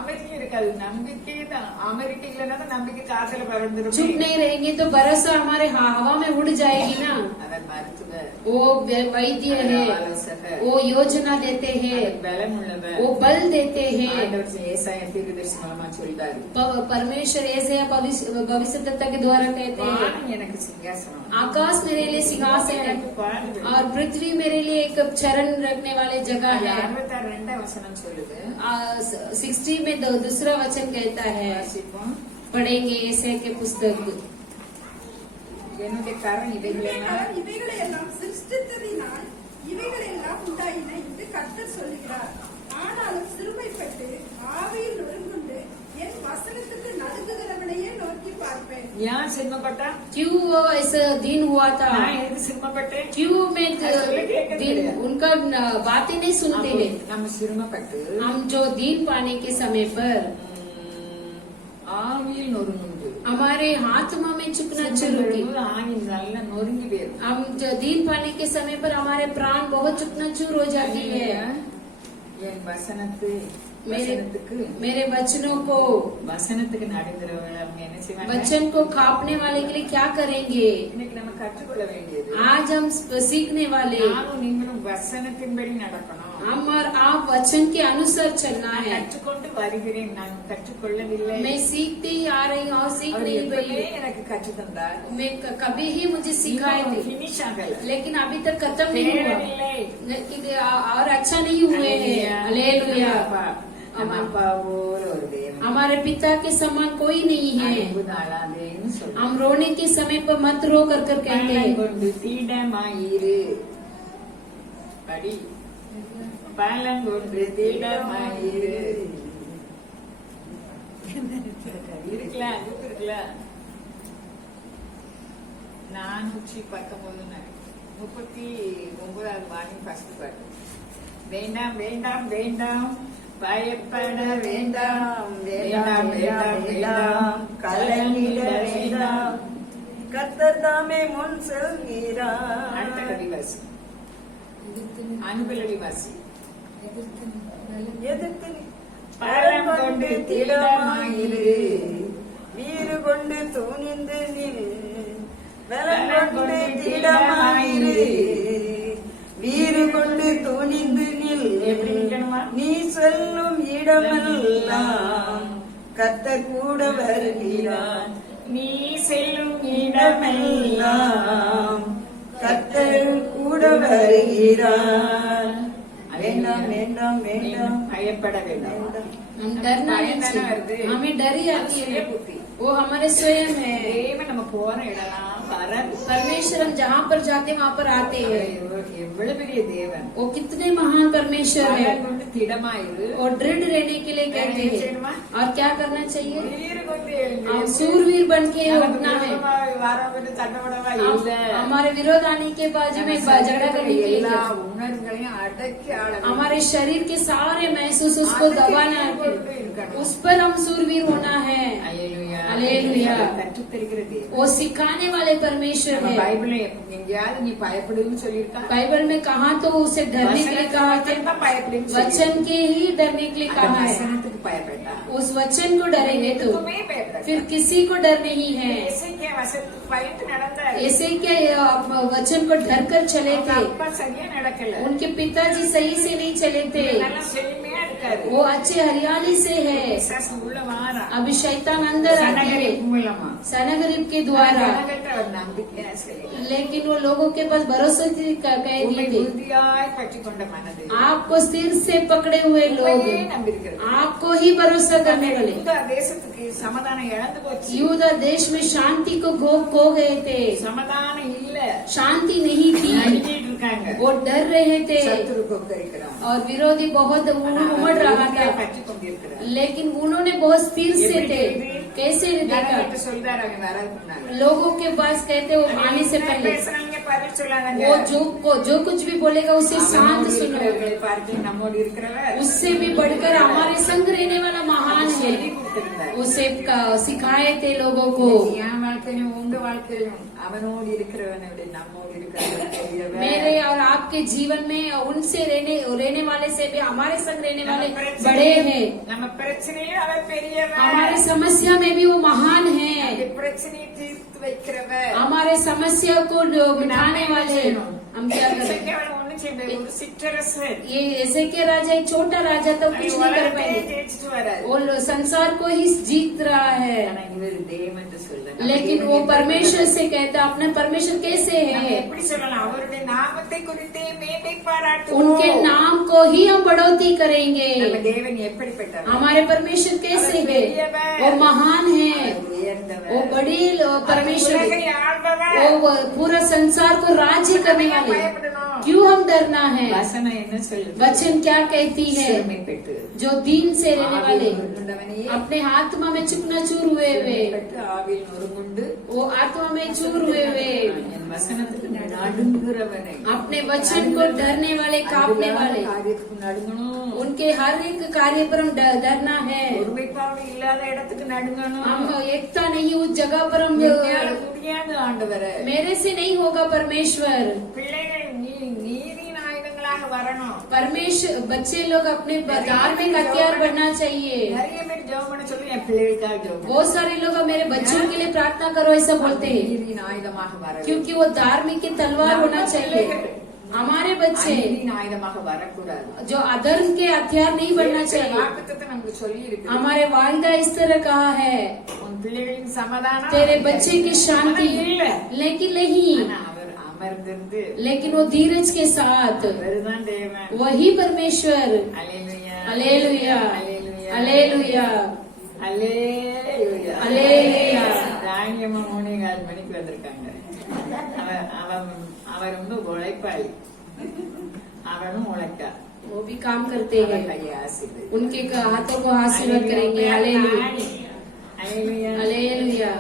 அமெரிக்கா இருக்காது, நம்பிக்கை தான். அமெரிக்கா இல்லைன்னா நம்பிக்கை காத்துல பறந்துடும். चुप नहीं रहेंगे तो भरोसा हमारे हवा में उड़ जाएगी ना। அவர் மருத்துவர், वो वैद्य है, ஆலோசகர், वो योजना देते हैं, பலம் உள்ளவர். वो बल देते हैं। ஆண்டவர் ஏசாயா தீர்க்கதரிசி மூலமா சொல்றாரு, परमेश्वर ऐसे भविष्यद्वक्ता के द्वारा कहते हैं, வானம் எனக்கு சிங்காசனம், आकाश मेरे लिए सिंहासन है எனக்கு பாடுகள். और पृथ्वी मेरे लिए एक चरण रखने वाले जगह है। 66 வசனம் சொல்லுது. 60 में दूसरा वचन कहता है, வாசிப்போம். पढ़ेंगे ऐसे के पुस्तक। என்னுடைய கரம் இவைகளெல்லாம் இவைகளையெல்லாம் சிருஷ்டித்ததினால் இவைகளெல்லாம் உண்டாயின என்று கர்த்தர் சொல்லுகிறார். ஆனாலும் சிறுமைப்பட்டு ஆவியில் நொறுங்குண்டு என் வசனத்துக்கு நடுங்குகிறவனையே நோக்கி பார்ப்பேன். யார் சிரமப்பட்டா? क्यों वो ऐसा दिन हुआ था? நான் எதுக்கு சிரமப்பட்டேன்? क्यों मैं दिन उनका बातें नहीं सुनते हैं? நம்ம சிரமப்பட்டு हम जो दिन पाने के समय पर ஆவியில் நொறுங்குண்டு हमारे आत्मा में चुकना चूर की ஆவி நல்ல நொறுங்கி போயிடும். हम जो दीन पाने के समय पर हमारे प्राण बहुत चुकना चूर हो जाती है। என் வசனத்துக்கு मेरे वचनों को வசனத்துக்கு நடுங்கிறவங்க அவங்க என்ன செய்வாங்க? वचन को कापने वाले के लिए क्या करेंगे? இன்னைக்கு நம்ம கற்றுக்கொள்ள வேண்டியது आज हम सीखने वाले நானும் நீங்களும் வசனத்தின்படி நடக்கணும். हम और आप वचन के अनुसार चलना है। கற்றுக்கொண்டு வருகிறேன், நான் கற்றுக்கொள்ளவில்லை. मैं सीखते ही आ रही हूँ और सीख அவர் नहीं எப்பவுமே रही। எனக்கு கற்று தந்தார். मैं कभी ही मुझे सिखाए थे, பினிஷ் ஆகல, लेकिन अभी तक खत्म नहीं हुआ தேடவில்லை. और अच्छा नहीं हुए हैं। हालेलुया। நம்ம அப்பாவோட ஒரு தேவன், हमारे पिता के समान कोई नहीं है। அன்பு தாழாதேன்னு சொல்றார். हम रोने के समय पर मत रो कर कहते हैं। கொண்டு தீடமாயிரு, படி பழங்கொண்டு தீடமாயிரு. இருக்கலாம், அதுக்கு இருக்கலாம். 419 39வது வாணி ஃபர்ஸ்ட் பாட்டு. வேண்டாம் வேண்டாம் வேண்டாம் பயப்பட வேண்டாம், வேண்டாம் வேண்டாம் வேண்டாம் கலங்கிட வேண்டாம், கர்த்தர் தாமே முன் செல்கிறார். அடுத்த கவிவாசி அன்புலடி வாசி. எதிர்த்து பழம் கொண்டு திடமாயிரு, வீறு கொண்டு துணிந்து நில். பலம் கொண்டு திடமாயிரு, வீறு கொண்டு துணிந்து நில். எப்படி இருக்கணுமா? நீ செல்லும் இடமெல்லாம் கர்த்தர் கூட வருகிறார். நீ செல்லும் இடமெல்லாம் இடமெல்லாம் கர்த்தர் கூட வருகிறார். வேண்டாம் வேண்டாம் வேண்டாம் பயப்பட வேண்டாம். வேண்டாம். हम डरना नहीं चाहिए, हमें डर ही आती है, वो हमारे स्वयं है। தேவன் நம்ம போற இடம்லாம் வர परमेश्वर हम जहाँ पर जाते हैं वहाँ पर आते हैं। எவ்வளவு பெரிய தேவன். वो कितने महान परमेश्वर है। பழம் கொண்டு திடமாயிரு, और दृढ़ रहने के लिए कहते हैं। और क्या करना चाहिए? வீறு கொண்டு हम सूरवीर बन के उठना है। வரவரு சண்டவடவா இல்ல. हमारे विरोध आने के बाजू में झगड़ा करने के எல்லா लिए உணர்வுகளையும் அடக்கி ஆள हमारे शरीर के सारे महसूस उसको दबाना है, उस पर हम सूरवीर होना है। हालेलुया। கற்றுத்தருகிற தேவன். वो सिखाने वाले परमेश्वर நம்ம है। பைபிள்ல எங்கேயாவது நீ பயப்படுன்னு சொல்லியிருக்கா? बाइबल में कहा तो उसे डरने के लिए कहा है, பயப்படுன்னு वचन के ही डरने के लिए कहा है। வசனத்துக்கு பயப்படா, उस वचन को डरेंगे तो எதுக்குமே பயப்படாத. फिर किसी को डर नहीं है। எசேக்கியா வசனத்துக்கு பயந்து நடந்தாரு. ऐसे क्या वचन को डर कर चले அவங்க थे। அப்பா சரியா நடக்கல, उनके पिताजी सही से नहीं चले थे। நல்லா செழுமையா இருக்காரு. वो अच्छे हरियाली से है। பிசாசு உள்ள வாரா, अभी शैतान अंदर आती है சனகரிப்பு மூலமா. सनगरीब के द्वारा, ஜனங்கள்ட்ட அவர் நம்பிக்கையா செய்யல. लेकिन वो लोगों के पास भरोसा कह உண்மை दिए थे। உறுதியாய் பற்றிக்கொண்ட மனது, आपको सिर से पकड़े हुए लोग உண்மையே நம்பியிருக்கிறது. आपको ही भरोसा करने वाले। யூதா தேசத்துக்கு சமாதானம் இழந்து போச்சு. यूदा देश में शांति को खो गए थे, சமாதானம் இல்ல, शांति नहीं थी, நடுங்கிட்டு இருக்காங்க. वो डर रहे थे சத்துரு கொக்கரிக்கிறான். और विरोधी बहुत उमड़ रहा था। பற்றி கொண்டிருக்கிறார். लेकिन उन्होंने बहुत स्थिर से थे। कैसे देखा? ஜனங்கள்ட்ட சொல்றாரு அவங்க வரதுக்கு முன்னால. लोगों के पास कहते वो आने से என்ன पहले பேசுறாங்க பதில் சொல்லாதங்க. वो जो कुछ भी बोलेगा उसे शांत அவனோடு सुनो। இருக்கிறவர்களை பார்த்து நம்மோடு இருக்கிறவர் उससे भी बढ़कर हमारे संग रहने वाला महान है। சொல்லி கொடுத்திருந்தார். उसे सिखाए थे लोगों को। என் வாழ்க்கையிலும் உங்க வாழ்க்கையிலும் அவனோடு இருக்கிறவனோட நம்மோடு இருக்கிறவன் பெரியவன். मेरे और आपके जीवन में उनसे रहने वाले से भी हमारे संग रहने वाले நம்ம बड़े பிரச்சனையும் हैं। நம்ம பிரச்சனையும் அவர் பெரியவன். हमारे समस्या में भी वो महान அந்த है। பிரச்சனையை தீர்த்து வைக்கிறவர். हमारे समस्या को मिटाने वाले। हम क्या करें? இசைக்கேவன் ஒண்ணும் செய்ய முடியாது. ஒரு சிற்றரசர். ये ऐसे के राजा एक छोटा राजा तो कुछ नहीं कर உலகத்தையே पाएंगे, ஜெயிச்சுட்டு வராரு. वो संसार को ही जीत रहा है। ஆனா இவர் தேவன் என்று சொல்றாரு. लेकिन वो परमेश्वर से कहता अपना परमेश्वर कैसे நம்ம है? எப்படி சொல்லலாம்? அவருடைய நாமத்தை குறித்தே மேன்மை பாராட்டுவோம். उनके नाम को ही हम बढ़ोतरी करेंगे। நம்ம தேவன் எப்படிப்பட்டவர்? हमारे परमेश्वर कैसे है? वो महान है, அவர் உயர்ந்தவர். वो बड़ी परमेश्वर है। உலகை ஆள்பவர். वो पूरा संसार को राज्य करने நம்ம वाले। பயப்படணும். क्यों हम डरना है? வசனம் என்ன சொல்லுது? वचन क्या कहती है? சிறுமை பெற்று जो दीन से रहने वाले, ஆவியில் நொறுங்குண்டவனே, अपने आत्मा में चुकना चूर हुए சிறுமை वे, பெற்று ஆவியில் நொறுங்குண்டு वो आत्मा में चूर हुए वे, என் வசனத்துக்கு நடுங்குறவனை अपने वचन को डरने वाले, कांपने वाले, காரியத்துக்கு நடுங்கணும். उनके हर एक कार्य पर हम डरना है। ஒருமைப்பாடு இல்லாத இடத்துக்கு நடுங்கணும். हम एकता नहीं, उस जगह पर हम என்னால முடியாது ஆண்டவரே. मेरे से नहीं होगा परमेश्वर। பிள்ளைகள் நீதியின் ஆயுதங்களாக வரணும். परमेश्वर बच्चे लोग अपने धार्मिक हथियार बनना चाहिए। நிறைய பேர் ஜெபம் பண்ண சொல்லி என் பிள்ளைகளுக்காக ஜெபம் बहुत सारे लोग मेरे बच्चों के लिए प्रार्थना करो ऐसा बोलते हैं, நீதியின் ஆயுதமாக வர क्योंकि वो धार्मिक की तलवार होना चाहिए। हमारे बच्चे நீதியின் ஆயுதமாக வரக்கூடாது. जो अधर्म के हथियार नहीं बनना चाहिए। வாக்குத்தத்தம் நமக்கு சொல்லி இருக்கு. हमारे वालिदा इस तरह कहा है, உன் பிள்ளைகளின் சமாதானம் तेरे बच्चे की शांति, लेकिन नहीं, ஆனா அவர் அமர்ந்திருந்து लेकिन वो धीरज के साथ, அவர்தான் தேவன். वही परमेश्वर। அல்லேலூயா हालेलुया, அல்லேலூயா हालेलुया, அல்லேலூயா हालेलुया। தானியம்மா 3:15 மணிக்கு வந்திருக்காங்க. அவர் வந்து உழைப்பாளி, அவனும் உழைக்கா. वो भी काम करते हैं, கையை ஆசிர்வதி. उनके हाथों को आशीर्वाद करेंगे। हालेलुया, அல்லேலூயா. हालेलुया।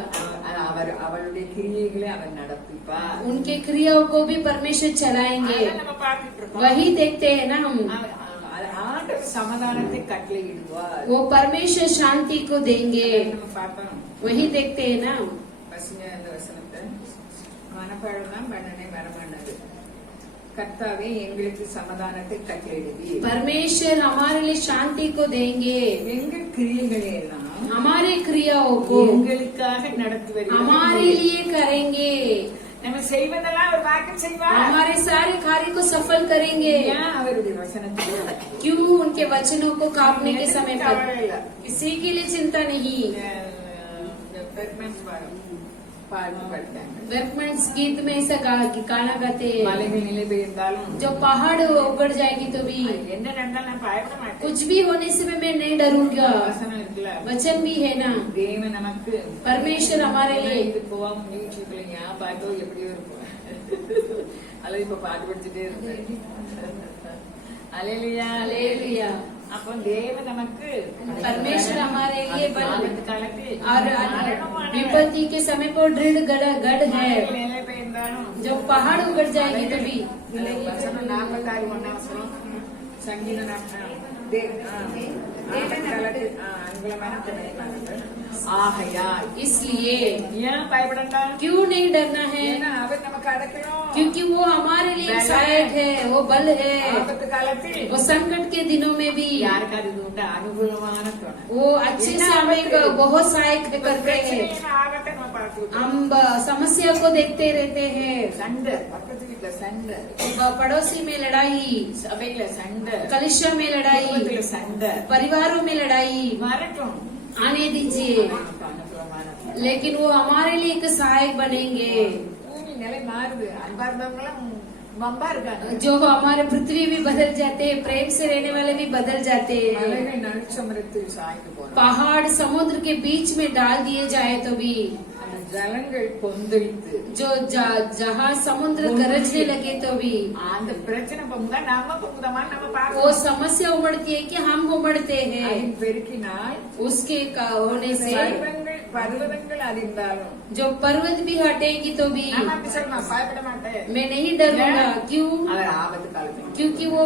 அவளுடைய கிரியைகளை அவர் நடப்பிப்பார். उनके क्रियाओं को भी परमेश्वर चलाएंगे। அதான் நம்ம பார்த்துட்டு இருக்கோம். वही देखते हैं ना हम, ஆண்டவர் சமாதானத்தை கட்டளையிடுவார். वो परमेश्वर शांति को देंगे। நம்ம பார்ப்போம். वही देखते हैं ना। பசுங்க அந்த வசனத்தை மனப்பாடம் தான் பண்ணனே வரமானது. கர்த்தாவே எங்களுக்கு சமாதானத்தை கட்டளையிடுவீர். परमेश्वर हमारे लिए शांति को देंगे। எங்கள் கிரியைகளை எல்லாம் हमारे क्रियाओं को எங்களுக்காக நடத்தி हमारे வருகிறார். लिए करेंगे। நம்ம செய்வதெல்லாம் ஒரு வாக்கியம் செய்வார். हमारे सारे कार्य को सफल करेंगे। ஏன் அவருடைய வசனத்தில் क्यों? उनके वचनों को काटने के समय पर किसी के लिए चिंता नहीं। பாடுபட்டாங்க. वर्कमेंट्स गीत में ऐसा गाना गाते हैं, மலைகள் நிலை பெய்ந்தாலும் जो पहाड़ उगड़ जाएगी तो भी என்ன நடந்தாலும் நான் பயப்பட மாட்டேன். कुछ भी होने से भी मैं नहीं डरूंगा। வசனம் இருக்குல்ல, वचन भी है ना, தேவன் நமக்கு परमेश्वर हमारे लिए। இது போவாம யூடியூப்ல ஞாபகம் பார்த்தோ எப்படியோ இருக்கும். அது இப்ப பாட்டு படிச்சுட்டே இருக்கேன். அல்லேலூயா, हालेलुया। அப்போ தேவன் நமக்கு परमेश्वर हमारे लिए बल காலத்தில் और विपत्ति के समय पर दृढ़ गढ़ है, நிலை பெய்ந்தாலும் जो पहाड़ उगड़ जाएगी तो भी। வசனம் 46 1 வசனம் சங்கீதம் ஆகையால் इसलिए ஏன் பயப்படண்டா? क्यों नहीं डरना है? ஏன்னா அவர் நமக்கு அடக்கணும். क्योंकि वो हमारे लिए सहायक है, वो बल है। ஆபத்து காலத்தில் वो संकट के दिनों में भी யாருக்காவது இது உண்டு அனுகூலமான துணை. वो अच्छे से हमें बहुत सहायक करते हैं। பிரச்சனையின் ஆபத்தை நம்ம பார்த்துக்கிட்டோம். हम समस्या को देखते रहते हैं। சண்டை, பக்கத்து வீட்டுல சண்டை, पड़ोसी में लड़ाई, சபையில சண்டை, कलिशा में लड़ाई, குடும்பத்துல சண்டை परिवारों में लड़ाई வரட்டும். आने दीजिए, நமக்கு அனுகூலமான துணை. लेकिन वो हमारे लिए एक सहायक बनेंगे। பூமி நிலை மாறுது. அன்பா இருந்தவங்களும் வம்பா இருக்காங்க. जो हमारे पृथ्वी भी बदल जाते हैं, प्रेम से रहने वाले भी बदल जाते हैं। மலைகள் நடுச்சமரத்தில் சாய்ந்து போன पहाड़ समुद्र के बीच में डाल दिए जाए तो भी, அந்த ஜலங்கள் கொந்தளித்து जो जहाँ समुद्र गरजने लगे तो भी, அந்த பிரச்சனை பொங்குதா நம்ம பொங்குதமா நம்ம वो பார்க்கணும். समस्या उमड़ती है कि हम उमड़ते हैं। அதின் பெருக்கினால் उसके होने से பர்வதங்கள் அறிந்தாலும் जो पर्वत भी हटेगी तो भी நம்ம அப்படி சொல்லணும், பயப்பட மாட்டேன். मैं नहीं डरूंगा। क्यों? அவர் ஆபத்து காலத்தில் क्योंकि वो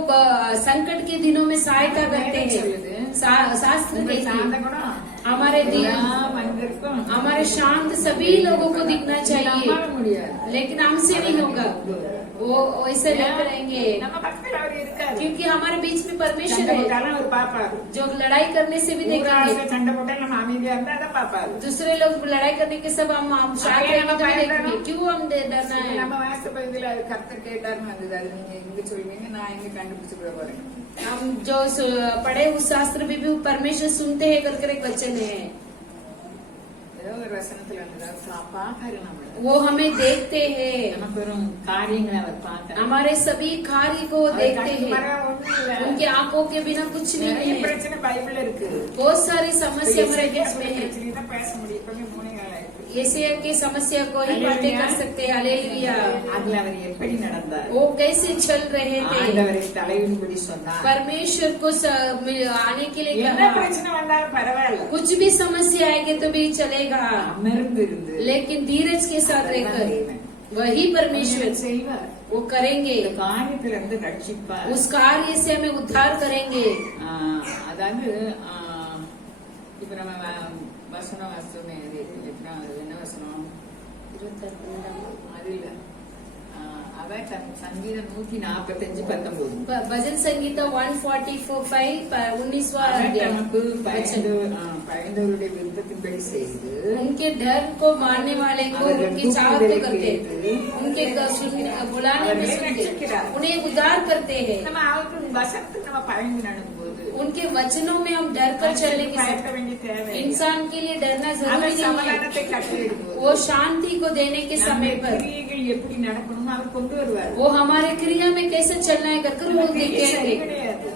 संकट के दिनों में सहायता करते हैं। शास्त्र உங்கள் देखिए, சாந்த குணம் हमारे दिल, எல்லாம் வந்திருக்கும். हमारे शांत सभी लोगों को दिखना चाहिए, நம்மால முடியாது. लेकिन हमसे नहीं होगा। वो ऐसे लग रहेंगे நம்ம பக்கத்துல அவர் இருக்காரு. क्योंकि हमारे बीच में परमेश्वर சண்டை है, போட்டாலும் அவர் பாப்பாரு. जो लड़ाई करने से भी देखेंगे। ஊராளுங்க சண்டை போட்டா நம்ம அமைதியா இருந்தா அதை பாப்பாரு. दूसरे लोग लड़ाई करने के सब हम शांत रहेंगे तो भी देखेंगे। क्यों हम डरना है? நம்ம வாஸ்து பகுதியில அது கர்த்தர் கேட்டாருன்னு வந்தது. அது நீங்க இங்க சொல்வீங்க, நான் இங்க கண்டுபிடிச்சு போறேன். हम जो पढ़े उस शास्त्र में भी परमेश्वर सुनते हैं करके एक वचन है, ஏதோ ஒரு வசனத்துல வந்தது. பாக்காரு நம்மள. वो हमें देखते हैं, நமக்கு வரும் காரியங்களை அவர் பார்த்தார். हमारे सभी कार्य को वो देखते हैं। उनकी आंखों के बिना कुछ नहीं நிறைய है। பிரச்சனை பைபிள்ல இருக்கு. बहुत सारी समस्या हमारे बीच में है। தான் பேச முடியும். இப்பவே 3 நாள் ஆயிருக்கு. एशिया की समस्या को ही बातें कर सकते हैं। हालेलुया। அதுல அவர் எப்படி நடந்தார்? वो कैसे चल रहे थे? ஆண்டவரை தலைவின்படி சொன்னார். परमेश्वर को आने के लिए என்ன कहा, பிரச்சனை வந்தாலும் பரவாயில்ல, कुछ भी समस्या आएगी तो भी चलेगा, அமர்ந்து இருந்து लेकिन धीरज के साथ रहकर वही परमेश्वर செய்வார். वो करेंगे, இந்த காரியத்திலிருந்து ரட்சிப்பார். उस कार्य से हमें उद्धार करेंगे। அதாவது இப்ப நம்ம வசனம் வாசனம் என்ன வசனம் அது இல்ல அதான் சங்கீதம் 145:19 भजन संगीता 144:19वां अध्याय। நமக்கு பயந்தவருடைய விருப்பத்தின்படி செய்து उनके डर को मानने वाले को उनकी चाहत को करते हैं, उनके बुलाने में सुनते, उन्हें उद्धार करते हैं। நம்ம அவருக்கு வசனத்துக்கு நம்ம பயந்து நடக்கும்போது उनके वचनों में हम डर कर चलने की பயப்பட வேண்டிய தேவை इंसान के लिए डरना அவர் जरूरी नहीं है। சமாதானத்தை கட்டளையிடும்போது वो शांति को देने के समय पर கிரியைகள் எப்படி நடக்கணும்னு அவர் கொண்டு வருவார். वो हमारे क्रिया में कैसे चलना है कर वो दिखाएंगे।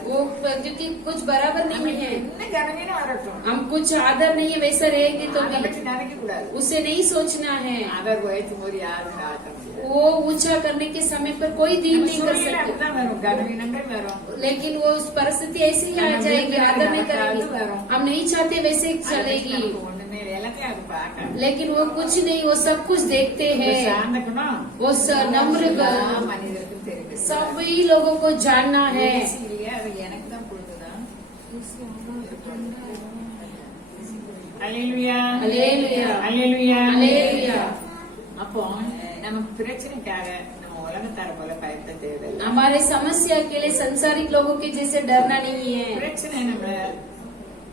वो क्योंकि कुछ बराबर नहीं है, என்ன கனவீனம் வரட்டும், हम कुछ आदर नहीं है वैसा रहेंगे तो அதை भी பற்றி நினைக்க கூடாது. उसे नहीं सोचना है। அவர் உயர்த்தும் போது யாரும் ஆட்ட முடியாது. वो ऊंचा करने के समय पर कोई दीन நம்ம नहीं कर சூழ்நிலை सकते, அப்படிதான் வரும், கனவீனங்கள் வரும். लेकिन वो उस परिस्थिति ऐसी ही आ जाएगी, आदर नहीं करेंगे, हम नहीं चाहते वैसे ही चलेगी। நமக்கு ஒண்ணுமே எல்லாத்தையும் அது பார்க்க लेकिन वो कुछ नहीं, वो सब कुछ देखते हैं। சார்ந்த குணம் वो नम्र எல்லா மனிதருக்கும் தெரியும். सभी लोगों को जानना है। இல்லையா அது எனக்கு தான் கொடுத்துதான். அல்லேலூயா அல்லேலூயா. அல்லேலூயா हालेलुया। அப்போ நமக்கு பிரச்சனைக்காக நம்ம உலகத்தார போல பயப்பட தேவையில்லை. हमारे समस्या के लिए संसारिक लोगों के जैसे डरना नहीं है, பிரச்சனை நம்ம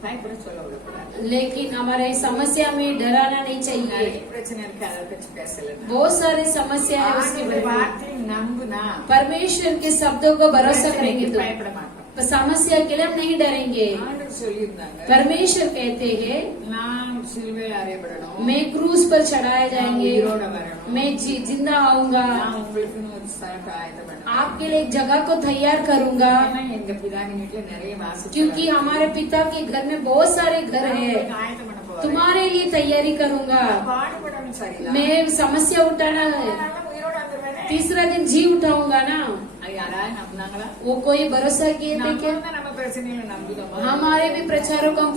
பயப்பட சொல்ல விடக்கூடாது. लेकिन हमारे समस्या में डराना नहीं चाहिए। நிறைய பிரச்சனை இருக்கு, அதை பற்றி பேசல. बहुत सारी समस्या है, उसके ஆண்டவருடைய बारे में வார்த்தையை நம்புனா परमेश्वर के शब्दों को भरोसा करेंगे तो பயப்பட மாட்டோம். समस्या के लिए हम नहीं डरेंगे। ஆண்டவர் சொல்லியிருந்தாங்க, परमेश्वर कहते हैं நான் சிலுவையில் அறையப்படணும், मैं क्रूज पर चढ़ाए जाएंगे, உயிரோட வரணும், मैं जिंदा आऊंगा, நான் உங்களுக்குன்னு ஒரு ஸ்தலத்தை ஆயத்தம் பண்ணணும். आपके लिए एक जगह को तैयार करूंगा, ஏன்னா எங்க பிதாவின் வீட்டுல நிறைய வாசல் क्योंकि हमारे पिता के घर में बहुत सारे घर है, ஆயத்தம் பண்ண போறேன். तुम्हारे लिए तैयारी करूंगा। பாடுபடணும் சரிதான். मैं समस्या उठाना है, அதனால உயிரோட வந்துருவேனே. तीसरा दिन जी उठाऊंगा ना। அது யாராவது நம்பினாங்களா? वो कोई भरोसा किए थे நம்ம क्या? தான் நம்ம பிரச்சனையில நம்புதோமா? हमारे भी प्रचारों को हम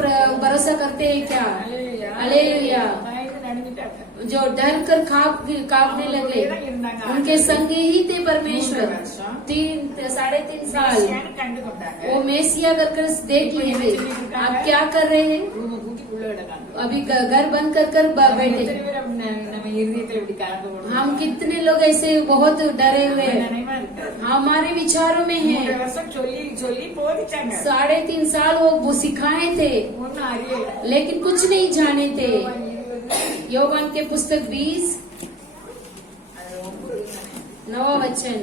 भरोसा करते हैं क्या? அல்லேலூயா. हालेलुया। பயந்து நடுங்கிட்டாங்க. जो डर कर कांपने लगे, उनके संग ही थे परमेश्वर। 3.5 साल மேசியான்னு கண்டு கொண்டாங்க. वो मेसिया कर देख लिए थे। आप क्या कर रहे हैं? ரூம கூட்டி உள்ள விடறாங்க. अभी घर बंद कर बैठे। எத்தனை பேர் நம்ம இருதயத்துல இப்படி கலந்து கொண்டு हम कितने लोग ऐसे बहुत डरे हुए हैं, நினைவா இருக்காது. हमारे विचारों में 3 है। வருஷம் சொல்லி சொல்லி போதிச்சாங்க. 3.5 साल वो सिखाए थे, ஒன்னும் அறியல. लेकिन कुछ नहीं जाने थे। 20 योवान के पुस्तक 20 அது 9 9वां वचन।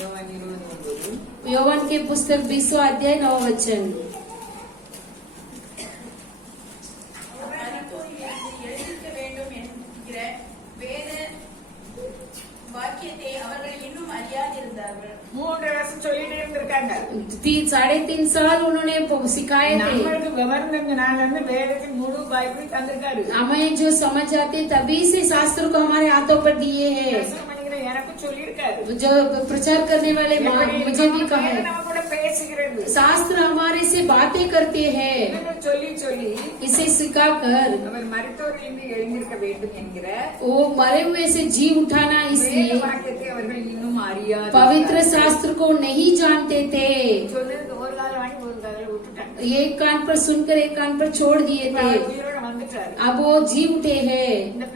யோவான் 20:9. योवान के पुस्तक 20वां अध्याय 9वां वचन। எழுதிக்க வேண்டும் என்கிற வேத வாக்கியத்தை அவர்கள் இன்னும் அறியாதிருந்தார்கள். 3 வருஷம் சொல்லிட்டே இருந்திருக்காங்க. 3.5 साल उन्होंने सिखाए थे। நம்மளுக்கு விவரம்னால வந்து வேதத்தின் முழு பைபிள் தந்திருக்காரு. हमें जो समझ आते तभी से शास्त्र को हमारे हाथों पर दिए हैं। பிரசங்கம் பண்ணிக்கிற எனக்கு சொல்லியிருக்காரு. जो प्रचार करने वाले मुझे भी कहा है, நம்ம கூட பேசுகிறது. शास्त्र हमारे से बातें करते हैं। இவங்க சொல்லி சொல்லி इसे सिखाकर அவர் மரித்தோரிலிருந்து எழுந்திருக்க வேண்டும் என்கிற वो मरे हुए से जी उठाना, வேத इसलिए வாக்கியத்தை அவர்கள் இன்னும் அறியாது. पवित्र शास्त्र को नहीं जानते थे। சொல்றது ஒரு காலம் வாங்கி ஒரு காலம் விட்டுட்டாங்க. एक कान पर सुनकर एक कान पर छोड़ दिए இப்ப थे, அவர் உயிரோட வந்துட்டாரு. अब वो जी उठे हैं। இந்த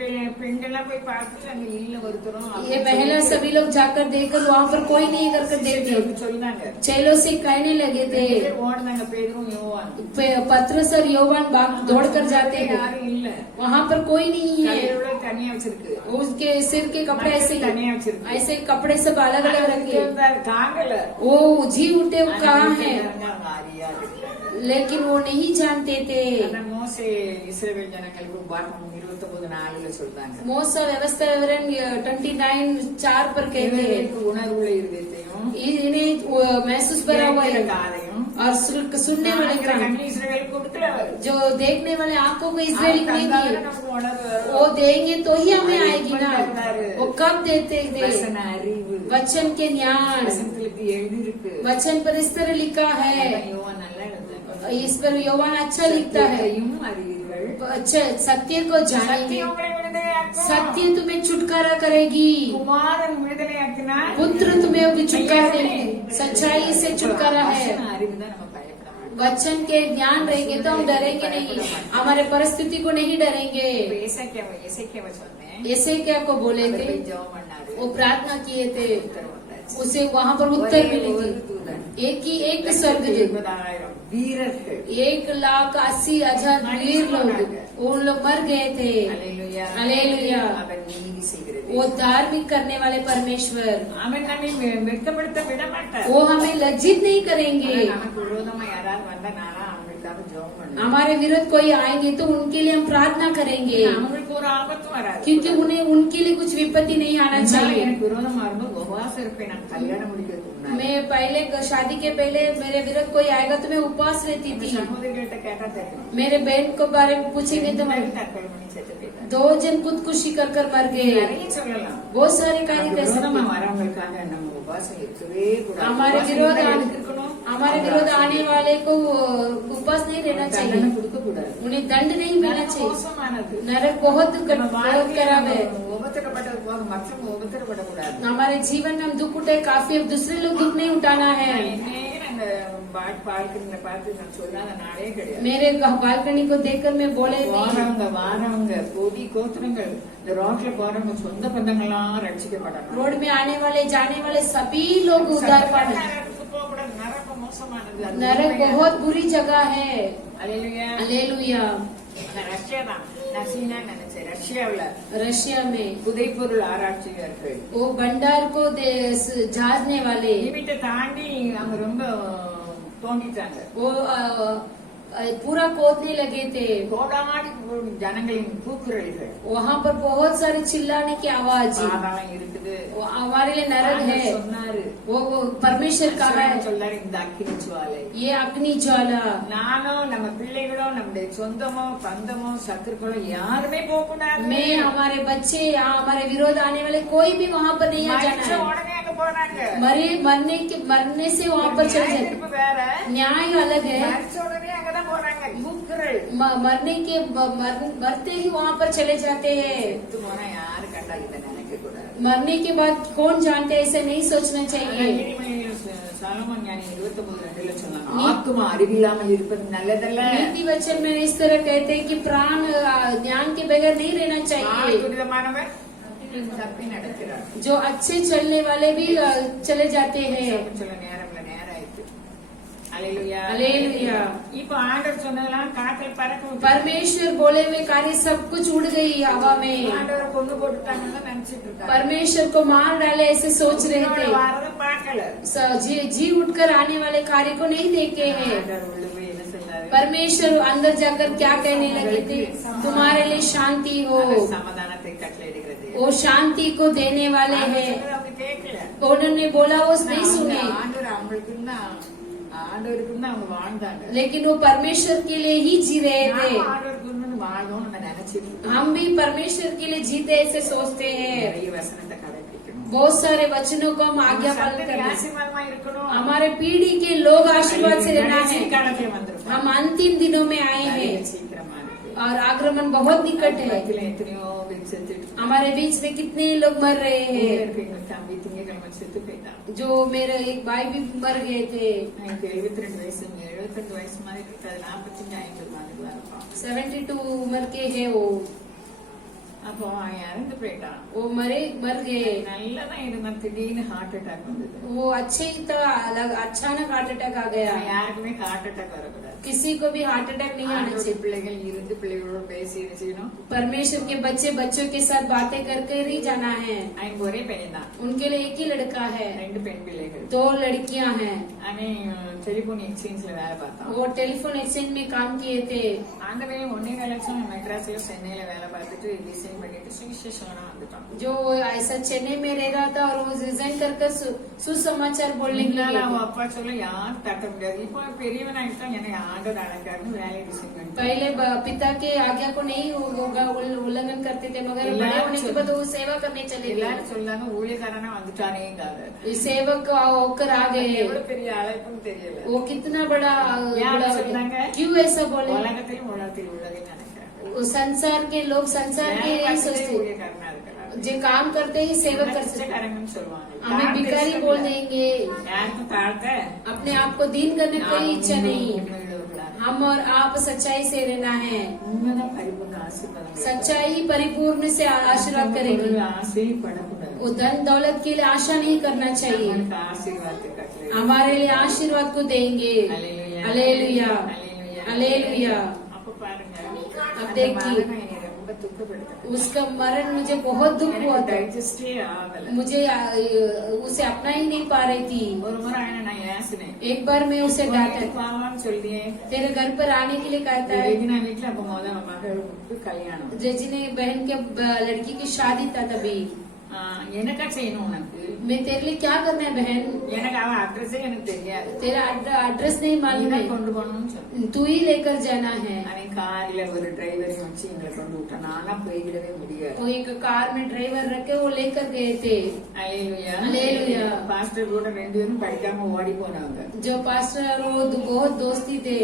பெண்கள்லாம் போய் பார்த்துட்டு அங்க இல்ல ஒருத்தரும் ये महिला सभी लोग जाकर देखकर वहाँ पर कोई नहीं कर देते। சொன்னாங்க. चेलों से कहने लगे थे, ஓடுனாங்க பேரும் யோவான். पत्रस और योवान दौड़ कर जाते हैं, யாரும் இல்ல. वहाँ पर कोई नहीं है। தலையோட தனியா வச்சிருக்கு. उसके सिर के कपड़े ऐसे தனியா வச்சிருக்கு. ऐसे कपड़े सब अलग अलग रखे। தாங்கல. वो जी उठे वो कहाँ है, அவங்க அறியாது. लेकिन वो नहीं जानते थे। அதான் மோசே இஸ்ரவேல் ஜனங்களுக்கு உபாகமம் 29:4 சொல்றாங்க. मूसा व्यवस्था विवरण 29:4 पर कहते हैं, இவர்களுக்கு உணர்வுள்ள இருதயத்தையும் इन्हें महसूस करा हुआ கேட்கிற है காதையும் और सुनने वाले காண்கிற कान, கண்ணு இஸ்ரவேலுக்கு கொடுக்கிறவர். जो देखने वाले आंखों को इस्राएली को नहीं தந்தாலும் दिए। நமக்கு உணர்வு வரும். वो देंगे तो ही हमें आएगी ना। वो कब देते थे? வசன அறிவு. वचन के ज्ञान। வசனத்திற்கு எழுதியிருக்கு. वचन पर इस तरह लिखा है, அதான் யோவான் நல்லா எழுதுறாங்க. इस पर योवान अच्छा लिखता है। சத்தியத்தையும் அறிவீர்கள். अच्छा सत्य को जानेंगे। சத்தியம் உங்களை விடுதலையாக்கும். सत्य तुम्हें छुटकारा करेगी, குமாரன் விடுதலையாக்கினார். पुत्र तुम्हें भी छुटकारा देगी। सच्चाई से छुटकारा है। வசன அறிவுதான் நம்ம பயப்பட மாட்டோம். वचन के ज्ञान रहेंगे तो हम डरेंगे नहीं, हमारे परिस्थिति को नहीं डरेंगे। இப்ப எசேக்கியாவை சொன்னேன். ऐसे क्या को बोले அவர் थे, போய் ஜெபம் பண்ணாரு. वो प्रार्थना किए थे, உத்தரவு வந்தாச்சு. उसे वहाँ पर उत्तर मिली ஒரு थी। தூதன். एक स्वर्गदूत, 20,000 வீரர்கள் 1,80,000 वीर लोग, उन लोग मर गए थे। அல்லேலூயா. அல்லேலூயா। அவன் நீதி செய்கிறது. वो धार्मिक करने वाले परमेश्वर, அவன் நம்மை வெட்கப்படுத்த விட மாட்டார். वो हमें लज्जित नहीं करेंगे। ஆனா, நமக்கு விரோதமா யாராவது வந்தா நானா அவங்களுக்காக ஜெபம் பண்ணுவேன். हमारे विरुद्ध कोई आएंगे तो उनके लिए हम प्रार्थना करेंगे, அவங்களுக்கு ஒரு ஆபத்தும் வராது. क्योंकि उन्हें उनके लिए कुछ विपत्ति नहीं आना அதனால चाहिए। எனக்கு விரோதமா இருக்கும்போது உபவாசம் இருப்பேன். நான் கல்யாணம் முடிக்கிறதுக்கு முன்னாடி. मैं पहले शादी के पहले मेरे विरुद्ध कोई आएगा तो मैं उपवास रहती இந்த थी। சகோதரிகள்கிட்ட கேட்டா தெரியும். मेरे बहन को बारे में पूछेंगे तो ரெண்டு பேரும் தற்கொலை பண்ணி செத்து போயிட்டாங்க. 2 जन खुदकुशी कर मर गए। நிறைய சொல்லலாம். बहुत सारे कार्य நமக்கு कर விரோதமா सकते हैं। வரவங்களுக்காக நம்ம உபவாசம் இருக்கவே கூடாது. हमारे உபவாசம் विरोध இருந்தா आने எதுக்கு இருக்கணும்? हमारे विरोध आने वाले को उपवास नहीं रहना தண்டனை चाहिए, கொடுக்க கூடாது. उन्हें दंड नहीं मिलना चाहिए। மோசமானது. नरक बहुत நம்ம बहुत खराब है। வாழ்க்கையில உபத்திரப்பட்டது போக மற்றவங்க உபத்திரப்படக்கூடாது. हमारे जीवन में हम दुख उठाए काफी, अब दूसरे लोग दुख नहीं उठाना है। அந்த வாழ்க்கையில பார்த்து நான் சொல்லாத நாளே கிடையாது. मेरे बालकनी को देखकर मैं बोले नहीं, வாரவங்க கோடி கோத்திரங்கள் இந்த ரோட்ல போறவங்க சொந்த பந்தங்கள்லாம் ரட்சிக்கப்படணும். रोड में आने वाले जाने वाले सभी लोग उद्धार पाने। போகக்கூடாது. நரகம் மோசமானது. அது नरक உண்மையா? बहुत बुरी जगह है। அல்லேலூயா. हालेलुया। நான் ரஷ்யா தான். நான் சீனா நினைச்சேன். ரஷ்யாவுல रशिया में புதைப்பொருள் ஆராய்ச்சியாளர்கள் वो भंडार को झाड़ने वाले, லிமிட்டை தாண்டி அவங்க ரொம்ப தோண்டிட்டாங்க. वो पूरा खोदने लगे थे। கோடாடி ஜனங்களின் கூக்குரல்கள். वहाँ पर बहुत सारे चिल्लाने की आवाज, பாதாளம் இருக்குது. वो हमारे लिए नरक है। ஆண்டவர் சொன்னாரு. वो परमेश्वर का है, சொல்லாரு இந்த அக்கினி ஜுவாலை. ये अग्नि ज्वाला। நானும் நம்ம பிள்ளைகளோ நம்முடைய சொந்தமோ பந்தமோ சத்துருக்களோ யாருமே போக கூடாது. मैं, हमारे बच्चे, यहाँ हमारे विरोध आने वाले कोई भी वहाँ पर नहीं आ மரிச்ச जाना है। உடனே அங்க போனாங்க. मरने से वहाँ पर चले जाते। நியாயத்தீர்ப்பு வேற. न्याय अलग है। மரிச்ச உடனே அங்கதான் போறாங்க. கூக்குரல். मरते ही वहाँ पर चले जाते हैं। செத்து போனா யாரு கண்டா இதை நினைக்க கூடாது. मरने के बाद कौन जानते हैं, ऐसे नहीं सोचना चाहिए। சாலமோன் ஞானி 29:2 சொன்னாங்க, ஆத்துமா அறிவில்லாமல் இருப்பது நல்லதல்ல. नीति वचन में इस तरह कहते हैं कि प्राण ज्ञान के बगैर नहीं रहना चाहिए। துரிதமானவர் தப்பி நடக்கிறார். जो अच्छे चलने वाले भी चले जाते हैं। சொல்ல நேரம் ஆயிடுச்சு. அல்லேலூயா. हालेलुया। இப்ப ஆண்டவர் சொன்னதெல்லாம் காற்றில் பறக்க விட்டார். परमेश्वर बोले हुए कार्य सब कुछ उड़ गई हवा में। ஆண்டவரை கொண்டு போட்டுட்டாங்கன்னு நினைச்சிட்டு இருக்காங்க. परमेश्वर को मार डाले ऐसे सोच रहे थे। வாரத பார்க்கல. जी उठकर आने वाले कार्य को नहीं देखे हैं। ஆண்டவர் உள்ள போய் என்ன சொன்னாரு? परमेश्वर अंदर जाकर क्या कहने लगे थे, तुम्हारे लिए शांति हो। அவர் சமாதானத்தை கட்டளையிடுகிறது. वो शांति को देने वाले हैं। அவங்க கேட்கல. उन्होंने बोला वो नहीं सुने, ஆண்டவர் அவங்களுக்குன்னு ஆண்டவருக்குன்னு அவங்க வாழ்ந்தாங்க. लेकिन वो परमेश्वर के लिए ही जी रहे थे। நாம ஆண்டவருக்குன்னு வாழணும்னு நம்ம நினைச்சிட்டு இருக்கோம். हम भी परमेश्वर के लिए जीते ऐसे सोचते हैं। நிறைய வசனத்தை கடைபிடிக்கணும். बहुत सारे वचनों को हम आज्ञा पालन சந்ததி करना है। ஆசீர்வாதமா இருக்கணும். हमारे पीढ़ी के लोग आशीर्वाद से रहना கடைசி है। காலத்துல வந்திருக்கோம். हम अंतिम दिनों में आए நிறைய हैं சீக்கிரமா இருக்கு. और आक्रमण बहुत निकट है। வயித்துல எத்தனையோ பேர் செத்துட்டு हमारे बीच में कितने लोग मर रहे हैं। எங்க தம்பி திங்கக்கிழமை செத்து போயிட்டான். जो मेरे एक भाई भी मर गए थे। எனக்கு 72 வயசு 72 வயசு மாதிரி இருக்கு. அது 45 50 மாதிரி இருப்பான். 72 उम्र के है वो। அப்போ அவன் இறந்து போயிட்டான். वो मर गए। நல்லதான் இருந்தான். திடீர்னு ஹார்ட் அட்டாக் வந்தது. वो अच्छे ही था, अचानक हार्ट अटैक आ गया। யாருக்குமே ஹார்ட் அட்டாக் வரக்கூடாது. किसी को भी हार्ट अटैक नहीं आना ஆண்டவருடைய चाहिए। பிள்ளைகள் இருந்து பிள்ளைகளோட பேசி என்ன செய்யணும்? परमेश्वर के बच्चे बच्चों के साथ बातें करके ही जाना है। அவனுக்கு ஒரே பையன் தான். उनके लिए एक ही लड़का है, 2 பெண் பிள்ளைகள். 2 लड़कियां हैं। அவன் டெலிபோன் எக்ஸ்சேஞ்ச்ல வேலை பார்த்தான். वो टेलीफोन एक्सचेंज में काम किए थे। ஆண்டவே 1.5 லட்சம் மெட்ராஸ்ல சென்னையில வேலை பார்த்துட்டு டிசைன் பண்ணிட்டு சுவிசேஷனா வந்துட்டான். जो ऐसा चेन्नई में रह रहा था और वो रिजाइन कर सुसमाचार बोलने के लिए அவன் அப்பா சொல்ல யாரும் தட்ட முடியாது. இப்போ பெரியவன் ஆயிட்டான். எனக்கு ஆண்டவர் அழைக்காருன்னு வேலையை டிசைன் பண்ணிட்டான். पहले पिता के आज्ञा को नहीं उल्लंघन करते थे, मगर बड़े होने के बाद वो सेवा करने चले गए। எல்லாரும் சொல்லாங்க ஊழியக்காரனா வந்துட்டானேங்காத. सेवक होकर आ गए। எவ்வளவு பெரிய அழைப்புன்னு தெரியல. वो कितना बड़ा யார் சொன்னாங்க? क्यों ऐसा बोले? உலகத்தில் உள்ளதை நினைக்கிறாங்க. वो संसार के लोग संसार के यही सोचते ஊழியக்காரனா இருக்கலாம். जो काम करते ही सेवक कर सकते, பிச்சைக்காரங்கன்னு சொல்லுவாங்க. हमें भिखारी बोल देंगे। யாருக்கும் தாழ்த்த अपने आप को दीन करने की कोई इच्छा नहीं। உண்மையுள்ளவர்களா हम और आप सच्चाई से रहना है। உண்மைதான் பரிபூர்ண ஆசீர்வாதம். सच्चाई ही परिपूर्ण से आशीर्वाद करेगी। ஆசைப்படக்கூடாது. वो धन दौलत के लिए आशा नहीं करना चाहिए। நமக்கு ஆசீர்வாதத்தை கட்டளை. हमारे लिए आशीर्वाद को देंगे। அல்லேலூயா. Hallelujah hallelujah. அப்ப பாருங்க, अब அந்த देखिए, மரணம் என்னை ரொம்ப துக்கப்படுத்துது. उसका मरण मुझे बहुत दुख हुआ எனக்கு था। டைஜஸ்டே ஆகல. मुझे उसे अपना ही नहीं पा रही थी। ஒரு முறை அவனை நான் ஏசினேன். एक बार मैं उसे डांटा, வாங்கன்னு சொல்லியே. तेरे घर पर आने के लिए कहता है। ரெஜினா வீட்டுல அப்ப முதல் மகளுக்கு கல்யாணம். रजनी बहन के लड़की की शादी था तभी। எனக்கா செய்யணும் உனக்கு? मैं तेरे लिए क्या करना है बहन? எனக்கு அவன் அட்ரஸே எனக்கு தெரியாது. तेरा एड्रेस नहीं मालूम நீதான் है, கொண்டு போகணும்னு சொன்னேன். तू ही लेकर जाना है। அவன் கார்ல ஒரு டிரைவரையும் வச்சு எங்களை கொண்டு விட்டான். நானா போய்கிடவே முடியாது. वो एक कार में ड्राइवर रखे वो लेकर गए थे। அல்லேலூயா. அல்லேலூயா. பாஸ்டர் கூட 2 பேரும் படிக்காம ஓடி போனாங்க. जो पास्टर वो बहुत दोस्ती थे।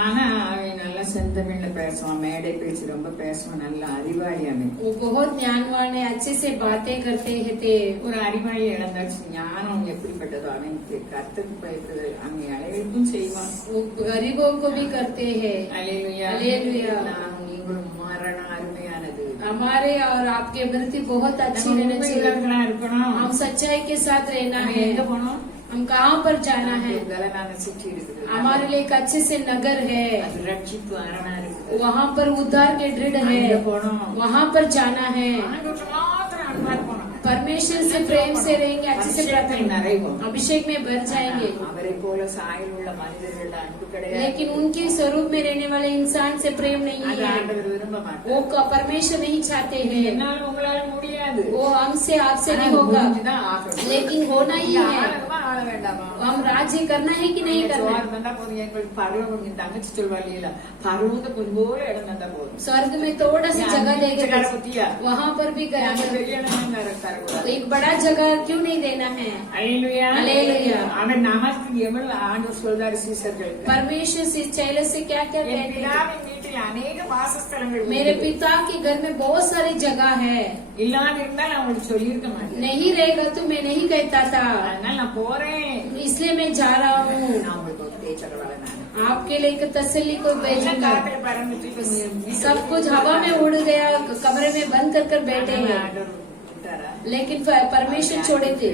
ஆனா அவன் நல்லா செந்தமிழ்ல பேசுவான். மேடை பேச்சு ரொம்ப பேசுவான். நல்ல அறிவாளி அவன். वो बहुत ज्ञानवान है, अच्छे से बातें करते हैं थे। ஒரு அறிவாளி இழந்தாச்சு. ஞானம் எப்படிப்பட்டதோ அவனுக்கு கர்த்தருக்கு பயப்படுதல் அங்கே அனைவருக்கும் செய்வான். वो गरीबों को भी करते हैं। அல்லேலூயா. அல்லேலூயா. நானும் நீங்களும் மரணம் அருமையானது. हमारे और आपके मृत्यु बहुत अच्छी நம்ம रहना चाहिए। உண்மையுள்ளவர்களா இருக்கணும். हम सच्चाई के साथ रहना நம்ம है। எங்க போனோம்? हम कहाँ पर जाना है? பலனான சிட்டி இருக்குது. हमारे लिए एक अच्छे से नगर है, அது ரட்சிப்பு அரணா இருக்குது. वहाँ पर उद्धार के दृढ़ அங்க है, போனோம். वहाँ पर जाना है। ஆண்டவருக்கு மாத்திரம் அன்பாக போனோம். परमेश्वर से प्रेम से रहेंगे, अच्छे से அபிஷேகத்தில் प्रार्थना, நிறைவோம். अभिषेक में भर जाएंगे। அவரை போல சாயல் உள்ள மனிதர்கள் அன்பு கிடையாது. लेकिन उनके स्वरूप में रहने वाले इंसान से प्रेम नहीं அது है, ஆண்டவர் விரும்ப மாட்டார். वो परमेश्वर नहीं चाहते हैं। என்னால உங்களால முடியாது. वो हमसे आपसे ஆனா नहीं होगा, முடிஞ்சுதான் ஆகணும். लेकिन होना ही நீங்க है। ஆளணுமா, ஆள வேண்டாமா? हम राज्य करना है कि नहीं करना है? சோறு வந்தா போதும். எங்களுக்கு பருவம் என் தங்கச்சி சொல்வாள் இல்ல, பருவத்தை கொஞ்சம் போல இடம் தந்தா போதும். स्वर्ग में थोड़ा सा जगह देगा, பத்தியா वहाँ पर भी நாங்க करेंगे। பெரிய இடம் தரக்கூடாது. एक बड़ा जगह क्यों नहीं देना है? அல்லேலூயா. அல்லேலூயா. அவன் நமக்கு எவ்வளவு ஆண்டவர் சொல்றாரு சீசர்களுக்கு. परमेश्वर से चैले से क्या क्या என் कहते हैं? பிதாவின் வீட்டில் அநேக வாசஸ்தலங்கள் मेरे உண்டு. पिता के घर में बहुत सारी जगह है, இல்லாம இருந்தால் அவங்களுக்கு சொல்லியிருக்க மாட்டேன். नहीं रहेगा तो मैं नहीं कहता था, அதனால நான் போறேன். इसलिए मैं जा रहा हूँ। நான் உங்களுக்கு ஒரு பேச்சரவாள நான் आपके लिए एक तसल्ली को எல்லாம் भेजूंगा। காத்துல பறந்துட்டு இப்ப வீட்டுக்கு सब कुछ हवा में उड़ गया, कमरे में बंद कर कर बैठे ஆனா हैं, ஆண்டவர் விட்டாரா? लेकिन परमेश्वर छोड़े थे।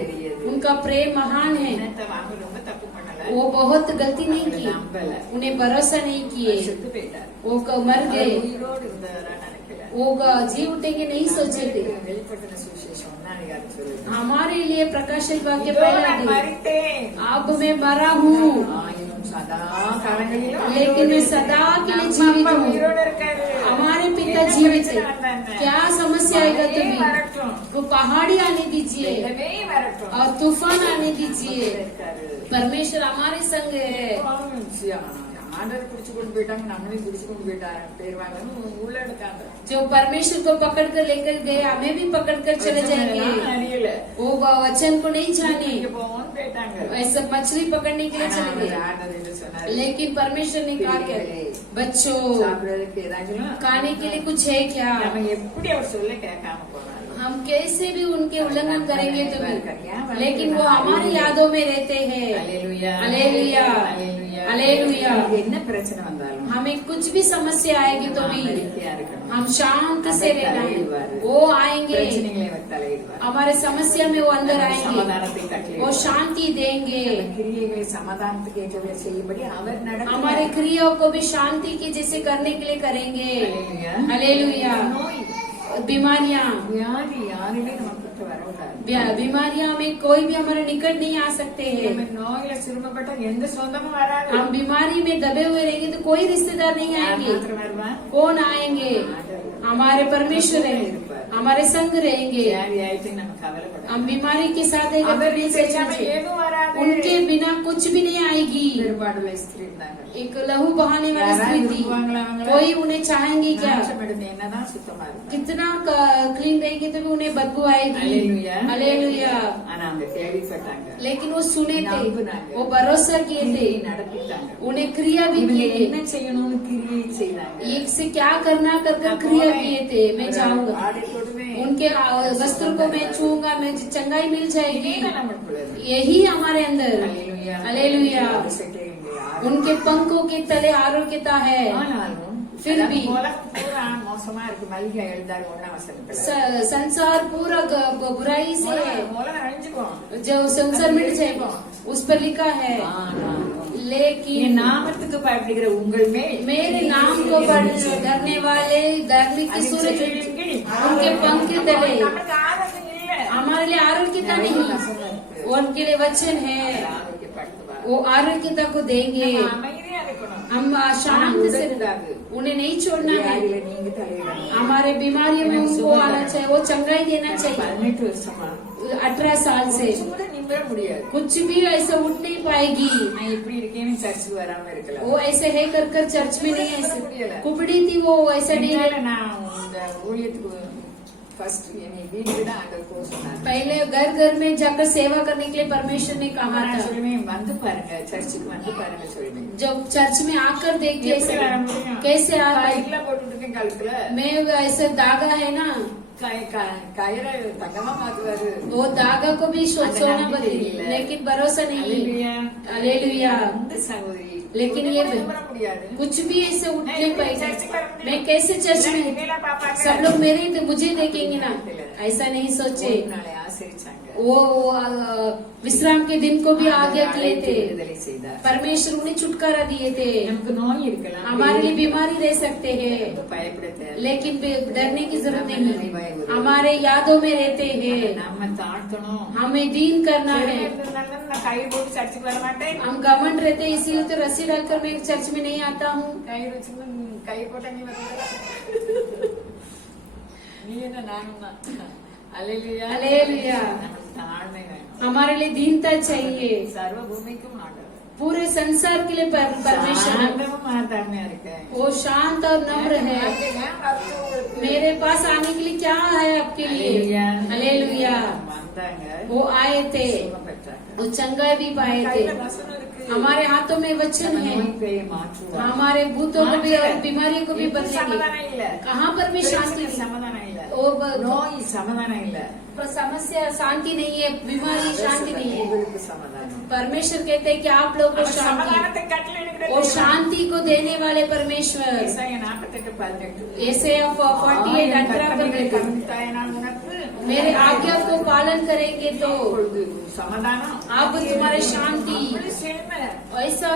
उनका प्रेम महान है, என்னத்த வாங்க ரொம்ப தப்பு பண்ணல. वो बहुत गलती नहीं की, நம்பல. उन्हें भरोसा नहीं किए, செத்து போயிட்டார். वो मर அவர் गए, உயிரோடு இருந்தவரா நினைக்கல. वो जी उठेंगे नहीं सोचे थे। வெளிப்பட்ட சுவிசேஷம் ஒன்னாம் அதிகாரம் சொல்லுது. हमारे लिए प्रकाशन वाक्य இதோ पहला நான் दिन, மரித்தேன். अब मैं मरा हूँ, ஆயினும் சதா காலங்களிலும் लेकिन मैं सदा के लिए நம்ம जीवित அப்பா हूँ। உயிரோடு இருக்காரு. हमारे पिता என்ன जीवित பிரச்சனை है, வந்தாங்க? क्या समस्या आएगा மழையே तुम्हें? வரட்டும். वो पहाड़ी आने दीजिए வெள்ளமே வரட்டும். और तूफान आने दीजिए, இருக்காரு. परमेश्वर हमारे संग है। ஆண்டர் பிடிச்சு கொண்டு போயிட்டாங்க, நம்மளையும் பிடிச்சு கொண்டு போயிட்டாங்க. போயிருவாங்கன்னு உள்ள எடுத்தாங்க. जो परमेश्वर को पकड़ कर लेकर गए, हमें भी पकड़ कर चले जाएंगे। அறியல. वो वचन को नहीं जाने, இங்க போவோம்னு போயிட்டாங்க. ऐसा मछली पकड़ने के लिए ஆனா चले அவர் गए, ஆண்டவர் என்ன சொன்னாரு? लेकिन परमेश्वर ने कहा क्या? बच्चों, சாப்பிடுறதுக்கு ஏதாச்சும் खाने के लिए कुछ है क्या? நம்ம எப்படி அவர் சொல்ல கேட்காம போனாரு. हम कैसे भी उनके उल्लंघन करेंगे तो भी, लेकिन वो हमारी यादों में रहते हैं। அல்லேலூயா. அல்லேலூயா. அல்லேலூயா. அல்லேலூயா. என்ன பிரச்சனை வந்தாலும் हमें कुछ भी समस्या आएगी तो भी நம்பிக்கையா இருக்கணும். हम शांत से रहना है, वो आएंगे, பிரச்சனைகளை அவர் தலையிடுவார். हमारे समस्या में वो अंदर आएंगे, சமாதானத்தை கட்டளை वो शांति देंगे, கிரியைகளை சமாதானத்துக்கு ஏற்றபடி செய்யும்படி அவர் हमारे நடத்துவார். क्रियाओं को भी शांति की जैसे करने के लिए करेंगे। அல்லேலூயா. हालेलुया। நோய் बीमारियां, வியாதி யாருமே நமக்கு வரக்கூடாது. बीमारियां हमें कोई भी हमारे निकट नहीं आ सकते हैं। நம்ம நோயில சிறுமப்பட்ட எந்த சொந்தமும் வராது. हम बीमारी में दबे हुए रहेंगे तो कोई रिश्तेदार नहीं யார் आएंगे। மாத்திரம் வருவான்? कौन आएंगे? हमारे परमेश्वर है, இருப்பார். हमारे संग रहेंगे। வியாதியாயிட்டு நம்ம கவலைப்படணும். हम बीमारी के साथ है அவருக்கு தெரியாம ஏதும் வராது. उनके बिना कुछ भी नहीं आएगी। வேறுபாடுள்ள ஸ்திரீ இருந்தாங்க. एक लहू बहाने वाली स्त्री थी, விரும்புவாங்களா அவங்கள? कोई उन्हें चाहेंगे क्या? நாற்றம் எடுத்து என்னதான் சுத்தமா இருக்கும். कितना क्लीन रहेंगे तो भी उन्हें बदबू आएगी। हालेलुया। हालेलुया। ஆனா அவங்க கேள்விப்பட்டாங்க. लेकिन वो सुने थे, நம்பினாங்க. वो भरोसा किए थे, நடத்திட்டாங்க. उन्हें क्रिया भी இவங்க किए। என்ன செய்யணும்னு கிரியை செய்தாங்க. एक से क्या करना कर क्रिया किए थे। मैं चाहूंगा ஆடி தொடுவேன். उनके वस्त्र को मैं छूंगा, मैं चंगाई मिल जाएगी। இதே நமக்குள்ளது. यही हमारे अंदर। हालेलुया। हालेलुया। அபிஷேகம் யார்? उनके पंखों के तले आरोग्यता है। ஆனாலும் फिर भी உலகம் பூரா மோசமா இருக்கு. மல்லிகை எழுதாரு 1ஆம் வசனத்துல. संसार पूरा बुराई से है, உலகம் அழிஞ்சுக்கும். जो संसार मिट जाएगा उस पर लिखा है। ஆனாலும் लेकिन என் நாமத்துக்கு பயப்படுகிற உங்கள் மேல் मेरे नाम को डरने वाले धर्मी की सूरज उनके पंख के तले। நமக்கு ஆரோக்கியம் இல்ல. हमारे लिए आरोग्यता नहीं, उनके लिए वचन है, ஆரோக்கியப்படுத்துவார். वो आरोग्यता को देंगे। நம்ம அமைதியா இருக்கணும். हम शांत से उन्हें नहीं छोड़ना है। வியாதியில நீங்க தலையிடணும். हमारे बीमारियों में उनको आना चाहिए, वो चंगाई देना चाहिए। 18 வருஷமா 18 साल से கூட நிமிர முடியாது. कुछ भी ऐसा उठ नहीं पाएगी। நான் எப்படி இருக்கேன்னு சர்ச்சுக்கு வராம இருக்கலாம். वो ऐसे है कर चर्च में नहीं, ऐसे कुबड़ी थी वो, ऐसा नहीं இதனால है। நான் இந்த ஊழியத்துக்கு ஃபர்ஸ்ட் என்னை வீட்டுக்கு தான் ஆண்டவர் போக சொன்னார். पहले घर घर में जाकर सेवा करने के लिए परमेश्वर ने कहा நான் था। சொல்லுவேன் வந்து பாருங்க, சர்ச்சுக்கு வந்து பாருங்க சொல்லுவேன். जब चर्च में आकर देखिए எப்படி வர முடியும்? कैसे आ கயிறுல போட்டுட்டு இருக்கேன் கழுத்துல. मैं ऐसे दागा है ना, கயிறை தங்கமா மாத்துவாரு. वो दागा को भी सोना बदली, लेकिन भरोसा नहीं। हालेलुया। हालेलुया। அந்த சகோதரி लेकिन ये நிமிர முடியாது. कुछ भी ऐसे उठ नहीं पाएगी। मैं कैसे चर्च में सब लोग मेरे मुझे देखेंगे ना, ऐसा नहीं सोचे। நாளை ஆசரிச்சாங்க. वो विश्राम के दिन को भी आज्ञा किए थे। விடுதலை செய்தார். परमेश्वर उन्हें छुटकारा दिए थे। நமக்கு நோய் இருக்கலாம். हमारे लिए बीमारी रह सकते हैं, பயப்பட தேவை. लेकिन डरने की जरूरत नहीं। हमारे यादों में रहते हैं, நம்ம தாழ்த்தணும். हमें दीन करना है। நான் கயிறு போட்டு சர்ச்சுக்கு வர மாட்டேன். हम घमंड रहते हैं, इसीलिए तो रस्सी डालकर मैं चर्च में नहीं आता हूँ। கயிறு வச்சு கயிறு போட்டா நீ வர நீ என்ன நானும் தான். அல்லேலூயா. हालेलुया। நமக்கு தாழ்மை வேணும். हमारे लिए दीनता चाहिए। சர்வ பூமிக்கும் ஆண்டவர். पूरे संसार के लिए परमेश्वर சாந்தமும் தாழ்மையா இருக்கேன். वो शांत और नम्र है। मेरे पास आने के लिए क्या है आपके लिए? हालेलुया। வந்தாங்க. वो आए थे, சுகம் பெற்றாங்க. वो चंगाई भी पाए थे। கையில வசனம் இருக்கு. हमारे हाथों में वचन है, நோய் பேயை மாற்றுவார். हमारे भूतों को भी और बीमारियों को भी இப்ப बदलेंगे। சமாதானம் இல்ல. कहाँ पर भी शांति பிரச்சனை नहीं, சமாதானம் இல்ல. वो நோய் சமாதானம் இல்ல. समस्या शांति नहीं है, बीमारी शांति नहीं है। உங்களுக்கு சமாதானம். परमेश्वर कहते हैं कि आप लोग को அவர் शांति, சமாதானத்தை கட்டளையிடுகிற और தேவன். शांति को देने वाले परमेश्वर। ஏசாயா 48:18. ऐसे 48:18 पर कहते हैं, கருத்தாயினால் உனக்கு मेरे आज्ञा को पालन करेंगे तो இப்பொழுது சமாதானம். अब तुम्हारी शांति, அவ்வளவு செழுமை. ऐसा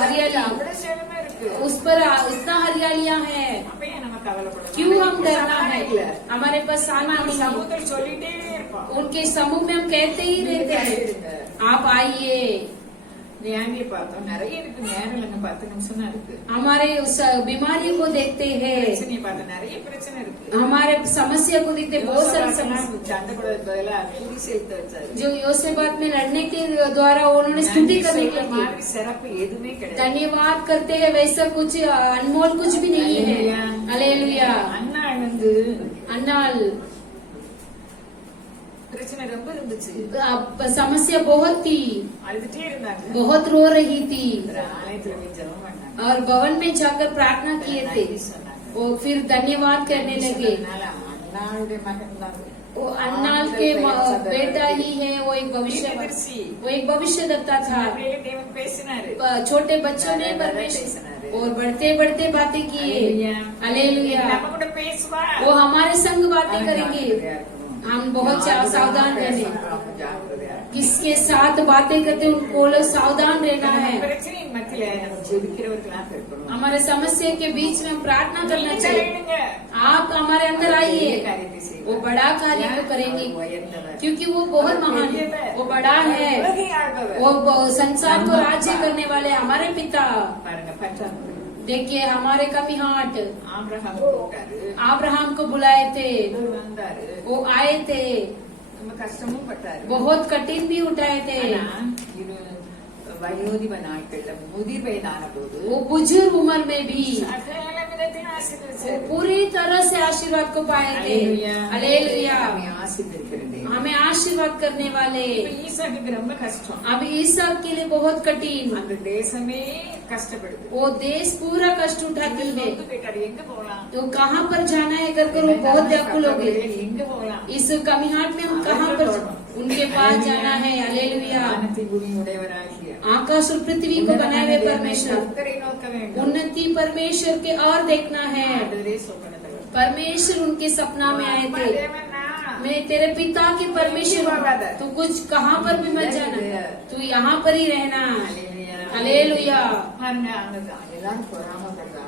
हरियाली அவ்வளவு செழுமை இருக்கு. उस पर इतना हरियालियां है, அப்ப ஏன் நம்ம கவலைப்படணும்? क्यों हम डरना சமாதானம் है? இல்ல. हमारे पास शांति நம்ம नहीं है। சமூகத்தில் சொல்லிட்டே இருப்போம். उनके समूह में हम कहते ही रहते हैं, आप आइए। வியாதியை பார்த்தோம், நிறைய இருக்கு. நேரம் இல்லைங்க, 10 நிமிஷம் தான் இருக்கு. हमारे उस बीमारी को देखते हैं, பிரச்சனையை பார்த்தோம், நிறைய பிரச்சனை இருக்கு. हमारे समस्या को देखते, बहुत सारी समस्या। சண்டை கூட பதிலா துதி சேர்த்து வச்சாரு. जो योसेबात में लड़ने के द्वारा उन्होंने स्तुति करने के लिए மாதிரி சிறப்பு எதுவுமே கிடையாது. धन्यवाद करते हैं, वैसा कुछ अनमोल कुछ भी नहीं है। हालेलुया। அண்ணாள் வந்து अन्नाल பிரச்சனை ரொம்ப இருந்துச்சு. समस्या बहुत थी, அழுதுட்டே இருந்தாங்க. बहुत रो रही थी, ஒரு ஆலயத்துல போய் ஜெபம் பண்ணாங்க. और भवन में जाकर प्रार्थना किए थे। நன்றி சொன்னாங்க. वो फिर धन्यवाद करने लगे। அதனால அண்ணாளுடைய மகன் தான் वो अन्नाल के बेटा ही है, वो एक भविष्य, वो एक भविष्यद्वक्ता था। அப்படியே தேவன் பேசினாரு. छोटे बच्चों ने परमेश्वर और बढ़ते बढ़ते बातें किए। हालेलुया। நம்ம கூட பேசுவா. वो हमारे संग बातें करेंगे। हम बहुत सावधान रहने, किसके साथ बातें करते उनको लोग सावधान रहना है। பிரச்சனையின் மத்தியில நம்ம ஜெபிக்கிறவர்களாக இருக்கணும். हमारे समस्या के बीच में हम प्रार्थना करना நீங்க चाहिए। செய்யுங்க. आप हमारे अंदर आइए, காரியத்தை செய்யுங்க. वो बड़ा कार्य को करेंगे, உயர்ந்தவர். क्योंकि वो बहुत महान है, वो बड़ा है, உலகை ஆள்பவர். वो संसार को राज्य करने वाले हमारे पिता। பாருங்க, 10 देखिए हमारे कमिहाट ஆபிரகாம் கூப்பிட்டாரு, अब्राहम को बुलाए थे, அவர் வந்தாரு, वो आए थे, ரொம்ப கஷ்டமும் பட்டாரு. बहुत कठिन भी उठाए थे। ஆனா, இது வயோதிப நாட்கள்ல முதிர் வயதான போது वो बुजुर्ग उम्र में भी சகல விதத்திலும் वो ஆசீர்வதிச்சாரு. पूरी तरह से आशीर्वाद को पाए थे। அல்லேலூயா. हालेलुया। நம்மை ஆசீர்வதிக்கிறது. हमें आशीर्वाद करने वाले। இப்ப ஈசாக்குக்கு ரொம்ப கஷ்டம். अब ईसाक के लिए बहुत कठिन, அந்த தேசமே கஷ்டப்படுது. वो देश पूरा कष्ट उठाती है। நொந்து போயிட்டாரு, எங்க போகலாம்? तो कहाँ पर जाना है कर वो बहुत व्याकुल हो गए। எங்க போகலாம்? इस कमिहाट में हम कहाँ पर उनके पास जाना है। हालेलुया। வானத்தை பூமி உடையவராகிய आकाश और पृथ्वी को बनाए हुए परमेश्वर, கர்த்தரை நோக்க வேண்டும். उन्नति परमेश्वर के और देखना है। ஆண்டவரே சொப்பனத்தவர். परमेश्वर उनके सपना में आए அப்பா थे। தேவனா, मैं तेरे पिता के परमेश्वर हूँ, तू कुछ कहाँ पर भी मत जाना, तू यहाँ पर ही रहना। அல்லேலூயா. हालेलुया। பாருங்க, அங்க எல்லாரும் பொறாமைப்படுறாங்க.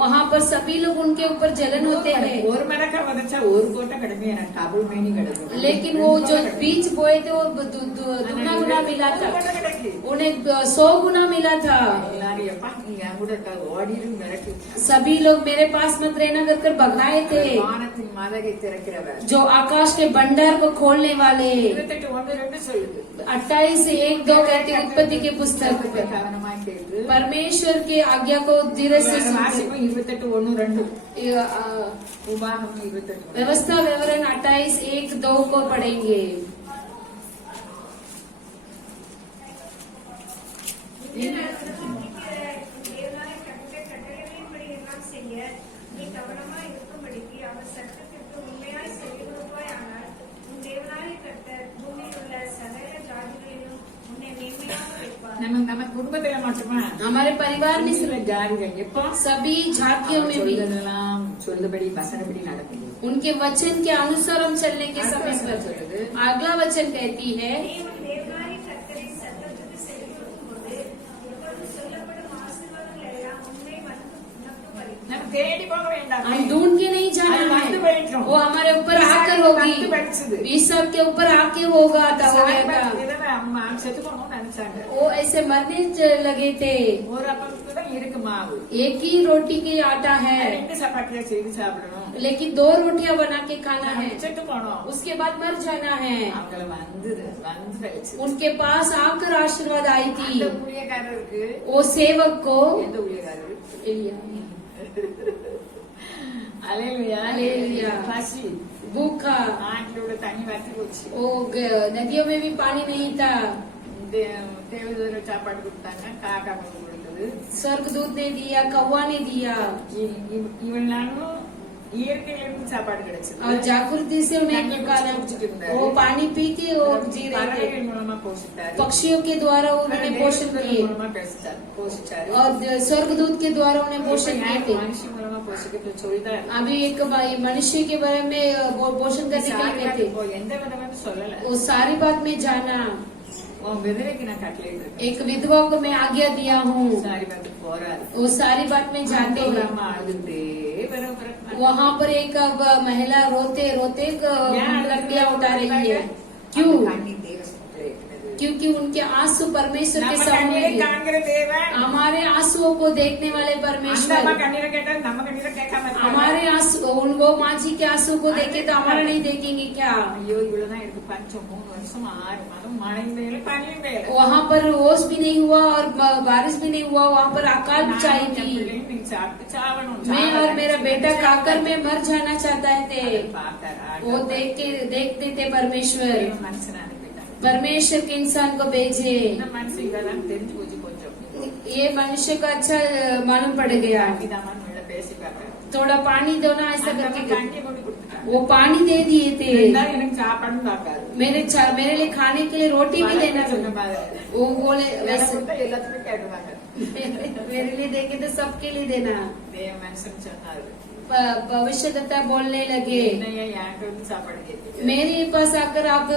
वहाँ पर सभी लोग उनके ऊपर जलन होते हैं, ஒரு மடக்கா வதச்சா ஒரு கோட்டை கடுமையா எனக்கு டபுள் மேனி கிடக்கும். लेकिन वो जो बीज बोए थे वो दुगना गुना मिला था, கிடக்கு. उन्हें 100 गुना मिला था। எல்லாரும் எப்பா நீங்க என் கூட இருக்க ஓடிடும் மிரட்டி. सभी लोग मेरे पास मत रहना कर भगाए थे। வானத்தின் மதகை திறக்கிறவர். जो आकाश के भंडार को खोलने वाले। 28:1-2 சொல்லுது. 28:1-2 कहते हैं उत्पत्ति के पुस्तक में। கவனமாய் கேட்டு परमेश्वर की आज्ञा को धीरे से सुनते। வாசிப்போம். 28:1-2 ये, உபாகமம் 28. व्यवस्था विवरण 28:1-2 को पढ़ेंगे। தேவனாய் கற்ற கட்டளைகளின்படி எல்லாம் செய்ய நீ கவனமாய் இருக்கும்படிக்கு அவர் சட்டத்திற்கு உண்மையாய் செவிகொடுப்பாயானால் உன் தேவனாய் கர்த்தர் பூமியில் உள்ள சகல ஜாதிகளிலும் உன்னை மேன்மையாக வைப்பார். நம்ம குடும்பத்துல மட்டுமா हमारे परिवार में சில ஜாதிகள் எப்போ सभी जातियों में भी சொல்லுதெல்லாம் சொல்லுபடி வசனப்படி நடக்குது. उनके वचन के अनुसार हम चलने के समय पर अगला वचन कहती है, நீ உன் தேவனாய் கர்த்தரின் சத்தத்துக்கு செவிகொடுக்கும்போது இப்பொழுது சொல்லப்படும் ஆசீர்வாதங்கள் எல்லாம் உன்னை வந்து உனக்கு பலிக்கும். நம்ம தேடி போக வேண்டாம். हम ढूंढ के नहीं அது जाना வந்து है, போயிட்டோம். वो हमारे ऊपर आकर होगी। வந்து படிச்சது. ईसा के ऊपर आके होगा था, हो गया था। விதவை அம்மா செத்து போகணும்னு நினைச்சாங்க. वो ऐसे मरने लगे थे। ஒரு அப்பத்துக்கு தான் இருக்கு மாவு. एक ही रोटी की आटा है, 2 சப்பாத்தியா செய்து சாப்பிடணும். लेकिन 2 रोटियां बना के खाना है, செத்து போனோம். उसके बाद मर जाना है। அவங்கள வந்து கழிச்சு उनके पास आकर आशीर्वाद आई थी। அந்த ஊழியக்காரருக்கு वो सेवक को எந்த ஊழியக்காரரு? एलिया, அல்லேலூயா. அல்லேலூயா. பசி भूखा, ஆட்டிலோட தண்ணி வத்தி போச்சு. वो नदियों में भी पानी नहीं था। தேவதூர சாப்பாடு கொடுத்தாங்க. காக்கா கொண்டு கொடுத்தது. स्वर्गदूत ने दिया, कौवा ने दिया, இவன் நானும் இயற்கையிலிருந்து சாப்பாடு கிடைச்சது. और जागृति से उन्हें निकाला। वो पानी पी के वो जी रहे थे। பறவைகள் மூலமா போஷித்தாரு. पक्षियों के द्वारा उन्होंने पोषण किए மூலமா போஷிச்சாரு. और स्वर्गदूत के द्वारा उन्हें पोषण किए थे। மனுஷன் மூலமா போஷிக்கிறது சொல்லிதான் अभी एक मनुष्य के बारे में वो पोषण करने के लिए कहते, எந்த விதமான சொல்லல. वो सारी बात में जाना। உன் விதவைக்கு நான் கட்டளை இருக்கேன். एक विधवा को मैं आज्ञा दिया हूँ, சாரி பார்த்து போறாரு. वो सारी बात में जाते हैं। அம்மா அழுதுட்டே बराबर वहाँ पर एक अब महिला रोते रोते लकड़ियाँ उठा रही है। क्यों? क्योंकि उनके आंसू परमेश्वर के நம்ம सामने கண்ணீரை हैं। காண்கிற தேவன் हमारे आंसुओं को देखने वाले அந்த அம்மா परमेश्वर, கண்ணீரை கேட்டா நம்ம கண்ணீரை கேட்காம இருப்பாங்க. हमारे आंसू वो माँ जी के आंसू को देखे तो हमारा नहीं देखेंगे क्या? ஐயோ இவ்வளவுதான் இருக்கு. பஞ்சம் 3 வருஷம் 6 மாதம் மழை பெய்யல பனியும் பெய்யல. वहाँ पर ओस भी नहीं हुआ और बारिश भी नहीं हुआ, वहाँ पर अकाल भी चाहिए थी। நீ சாப்பிட்டு சாவணும். मैं और मेरा बेटा खाकर में मर जाना चाहता थे। பார்த்தாரா? वो देखते थे परमेश्वर, மனுஷன் அனுப்பிட்டாங்க. परमेश्वर के इंसान को भेजे। இந்த மனுஷன் இதெல்லாம் தெரிஞ்சு போச்சு கொஞ்சம். ये मनुष्य को अच्छा मालूम पड़ गया। இதாமன் உள்ள பேசி பார்க்க. थोड़ा पानी दो ना, ऐसा அந்த करके கண்ணி கொண்டு கொடுத்துட்டாங்க. वो पानी दे दिए थे। இருந்தாலும் எனக்கு சாப்பாடு பார்க்காது. मेरे लिए खाने के लिए रोटी भी देना சொன்ன था। மாதிரி. वो बोले வேலை वैसे கொடுத்தா எல்லாத்துக்கும் கேட்டுவாங்க. मेरे लिए देखे तो सबके लिए देना। தேவ மனுஷன் சொன்னாரு. भविष्यद्वक्ता बोलने लगे, என்னையா என்கிட்ட வந்து சாப்பாடு கேட்குது. मेरे पास आकर आप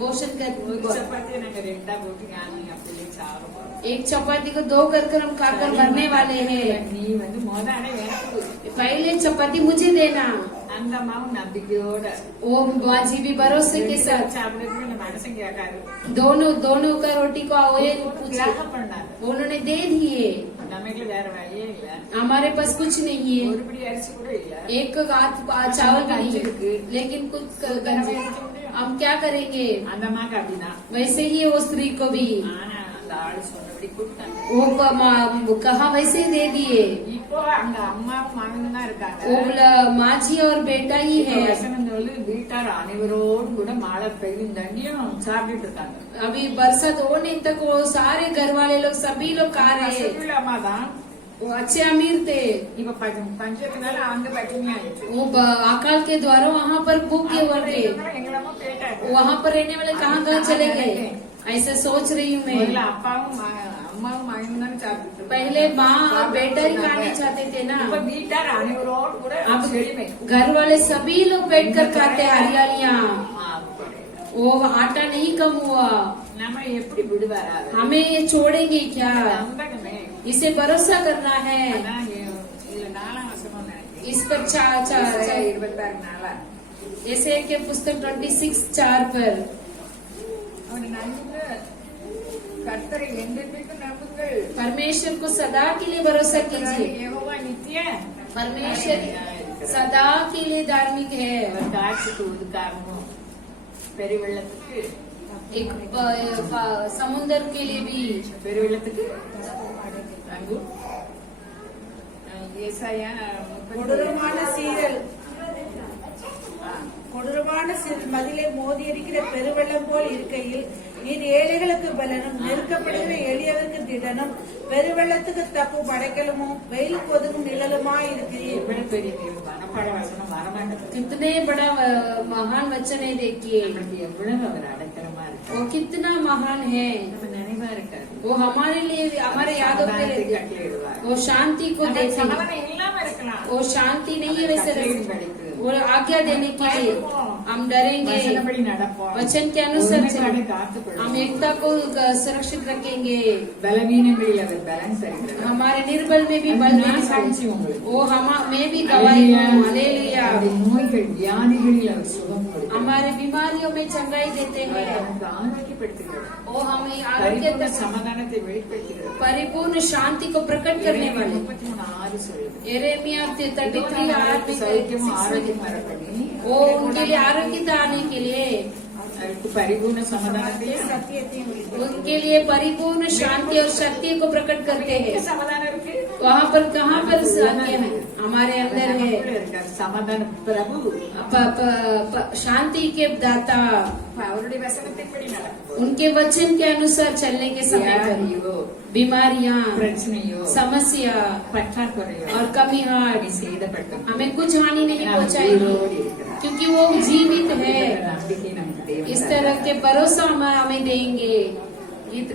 भोजन ஒரு कर, சப்பாத்தியை நாங்க 2 போட்டு ஞானி அப்படியே சாப்பிட போறோம். एक चपाती को 2 कर हम खाकर मरने वाले हैं। நீ வந்து மொதல் எனக்கு पहले चपाती मुझे देना। அந்த அம்மாவும் நம்பிக்கையோட वो माँ जी भी भरोसे के साथ சாப்பிடுறது இந்த மனசன் கேட்காரு दोनों का रोटी को ये पूछे தியாகம் பண்ணாரு. उन्होंने दे दिए। நமக்கு வேற வழியே இல்ல. हमारे पास कुछ नहीं है, ஒருபடி அரிசி கூட இல்ல. एक हाथ चावल भी नहीं है, लेकिन कुछ गंजी हम क्या करेंगे। அந்த அம்மாக்கு அப்படிதான். वैसे ही वो स्त्री को भी ஆனா அந்த ஆளு சொன்னபடி கொடுத்தாங்க. वो कहा वैसे ही दे दिए। இப்போ அங்க அம்மாவும் மகனும் தான் இருக்காங்க. वो बोला माँ जी और बेटा ही இப்போ है। வசனம் சொல்லி வீட்டார் அனைவரோடும் கூட மழை பெய்யும் தண்ணியும் சாப்பிட்டுட்டு இருக்காங்க. अभी बरसात होने तक वो सारे घर वाले लोग सभी लोग खा रहे हैं। வசதியுள்ள அம்மா தான். वो अच्छे अमीर थे। இப்ப பஞ்சத்தினால அங்க பட்டினி ஆயிடுச்சு. वो अकाल के द्वारा वहाँ पर भूखे हुए थे। எங்களமா போயிட்டாங்க. वहाँ पर रहने वाले कहाँ चले गए, ऐसा सोच रही हूँ முதல்ல मैं। அப்பாவும் அம்மாவும் மகனும் தான் சாப்பிட்டு पहले माँ और बेटा ही खाने चाहते थे ना, இப்ப வீட்டார் அனைவரோடு கூட अब செழுமை. घर वाले सभी लोग बैठकर खाते हैं हरियालियाँ। அப்படியே. वो आटा नहीं कम हुआ। நம்ம எப்படி விடுவாரா? हमें ये छोड़ेंगे क्या, நம்பகமே. इसे भरोसा करना है। அதான் இதுல 4ஆம் வசனம் நினைக்கிறேன். इस पर 26 நாளா ऐसे के पुस्तक 26:4 पर அவனை நம்புங்க, கர்த்தரை என்றென்றைக்கும் நம்புங்கள். परमेश्वर को सदा के लिए भरोसा कीजिए। யெகோவா நித்திய परमेश्वर सदा के लिए धार्मिक है। அவர் காட்சிக்கு ஒதுக்காகவும் பெருவெள்ளத்துக்கு एक समुद्र के लिए भी பெருவெள்ளத்துக்கு நம்பு. ஏசாயா 30 கொடூரமான சீரல் மதிலை மோதி இருக்கிற பெருவெள்ளம் போல் இருக்கையில் நீர் ஏழைகளுக்கு பலனும் நெருக்கப்படுகிற எளியவருக்கு திடனும் பெருவெள்ளத்துக்கு தப்பும் படைக்கலுமும் வெயிலுக்கு ஒதுங்கும் நிழலுமா இருக்கிறீர். எவ்வளவு பெரிய மனப்பாட வசனம் வரமாட்டேங்குது. कितने बड़ा महान वचन है, देखिए நமக்கு எவ்வளவு அவர் அடைக்கலமா இருக்கு. वो कितना महान है। நம்ம நினைவா இருக்காது. वो हमारे लिए हमारे यादों पे रहते हैं। கட்டளையிடுவார். वो शांति को நம்ம देते हैं। சமாதானம் இல்லாம இருக்கலாம். वो शांति नहीं है वैसे கட்டளையின் படிக்கு. वो आज्ञा देने के लिए हम डरेंगे, வசனப்படி நடப்போம். वचन के अनुसार ஒருமைப்பாடை चलेंगे, காத்துக்கொள்வோம். हम एकता को सुरक्षित रखेंगे। பலவீனங்களில் அவர் பலன் தருகிறார். हमारे निर्बल में भी बल நான் देने சாட்சி वाले। உங்களுக்கு. वो हम मैं भी गवाही हूँ। हालेलुया। அவருடைய நோய்கள் வியாதிகளில் அவர் சுகம் கொடுக்கிறார். हमारे बीमारियों में चंगाई देते அவர் हैं। நமக்கு ஆரோக்கியப்படுத்துகிறார். वो हमें आरोग्य பரிபூர்ண तक சமாதானத்தை வெளிப்படுத்துகிறார். परिपूर्ण शांति को प्रकट करने वाले। 33:6 சொல்லுது. यिर्मयाह 33 அவருக்கு சௌக்கியமும் ஆரோக்கியம் வரப்படி वो उनके लिए आरोग्यता आने के लिए, அவருக்கு பரிபூர்ண சமாதானத்தையும் சத்தியத்தையும் வெளிப்படுத்தும். उनके लिए परिपूर्ण शांति और शक्ति को प्रकट करते हैं। சமாதானம் இருக்கு. वहाँ पर कहाँ पर सत्य है, हमारे अंदर है। நமக்குள்ள இருக்கார். சமாதான பிரபு शांति के दाता, அவருடைய வசனத்தின்படி நடக்கும். उनके वचन के अनुसार चलने के समय पर வியாதியோ बीमारियाँ, பிரச்சனையோ समस्या பற்றாக்குறையோ और कमी हार நீ செய்தப்பட்டது. हमें कुछ हानि नहीं நாம் पहुँचाएगी, உயிரோடு இருக்கிறார். क्योंकि वो जीवित है। நம்பிக்கை நமக்கு தேவன் इस तरह के भरोसा हमें देंगे। गीत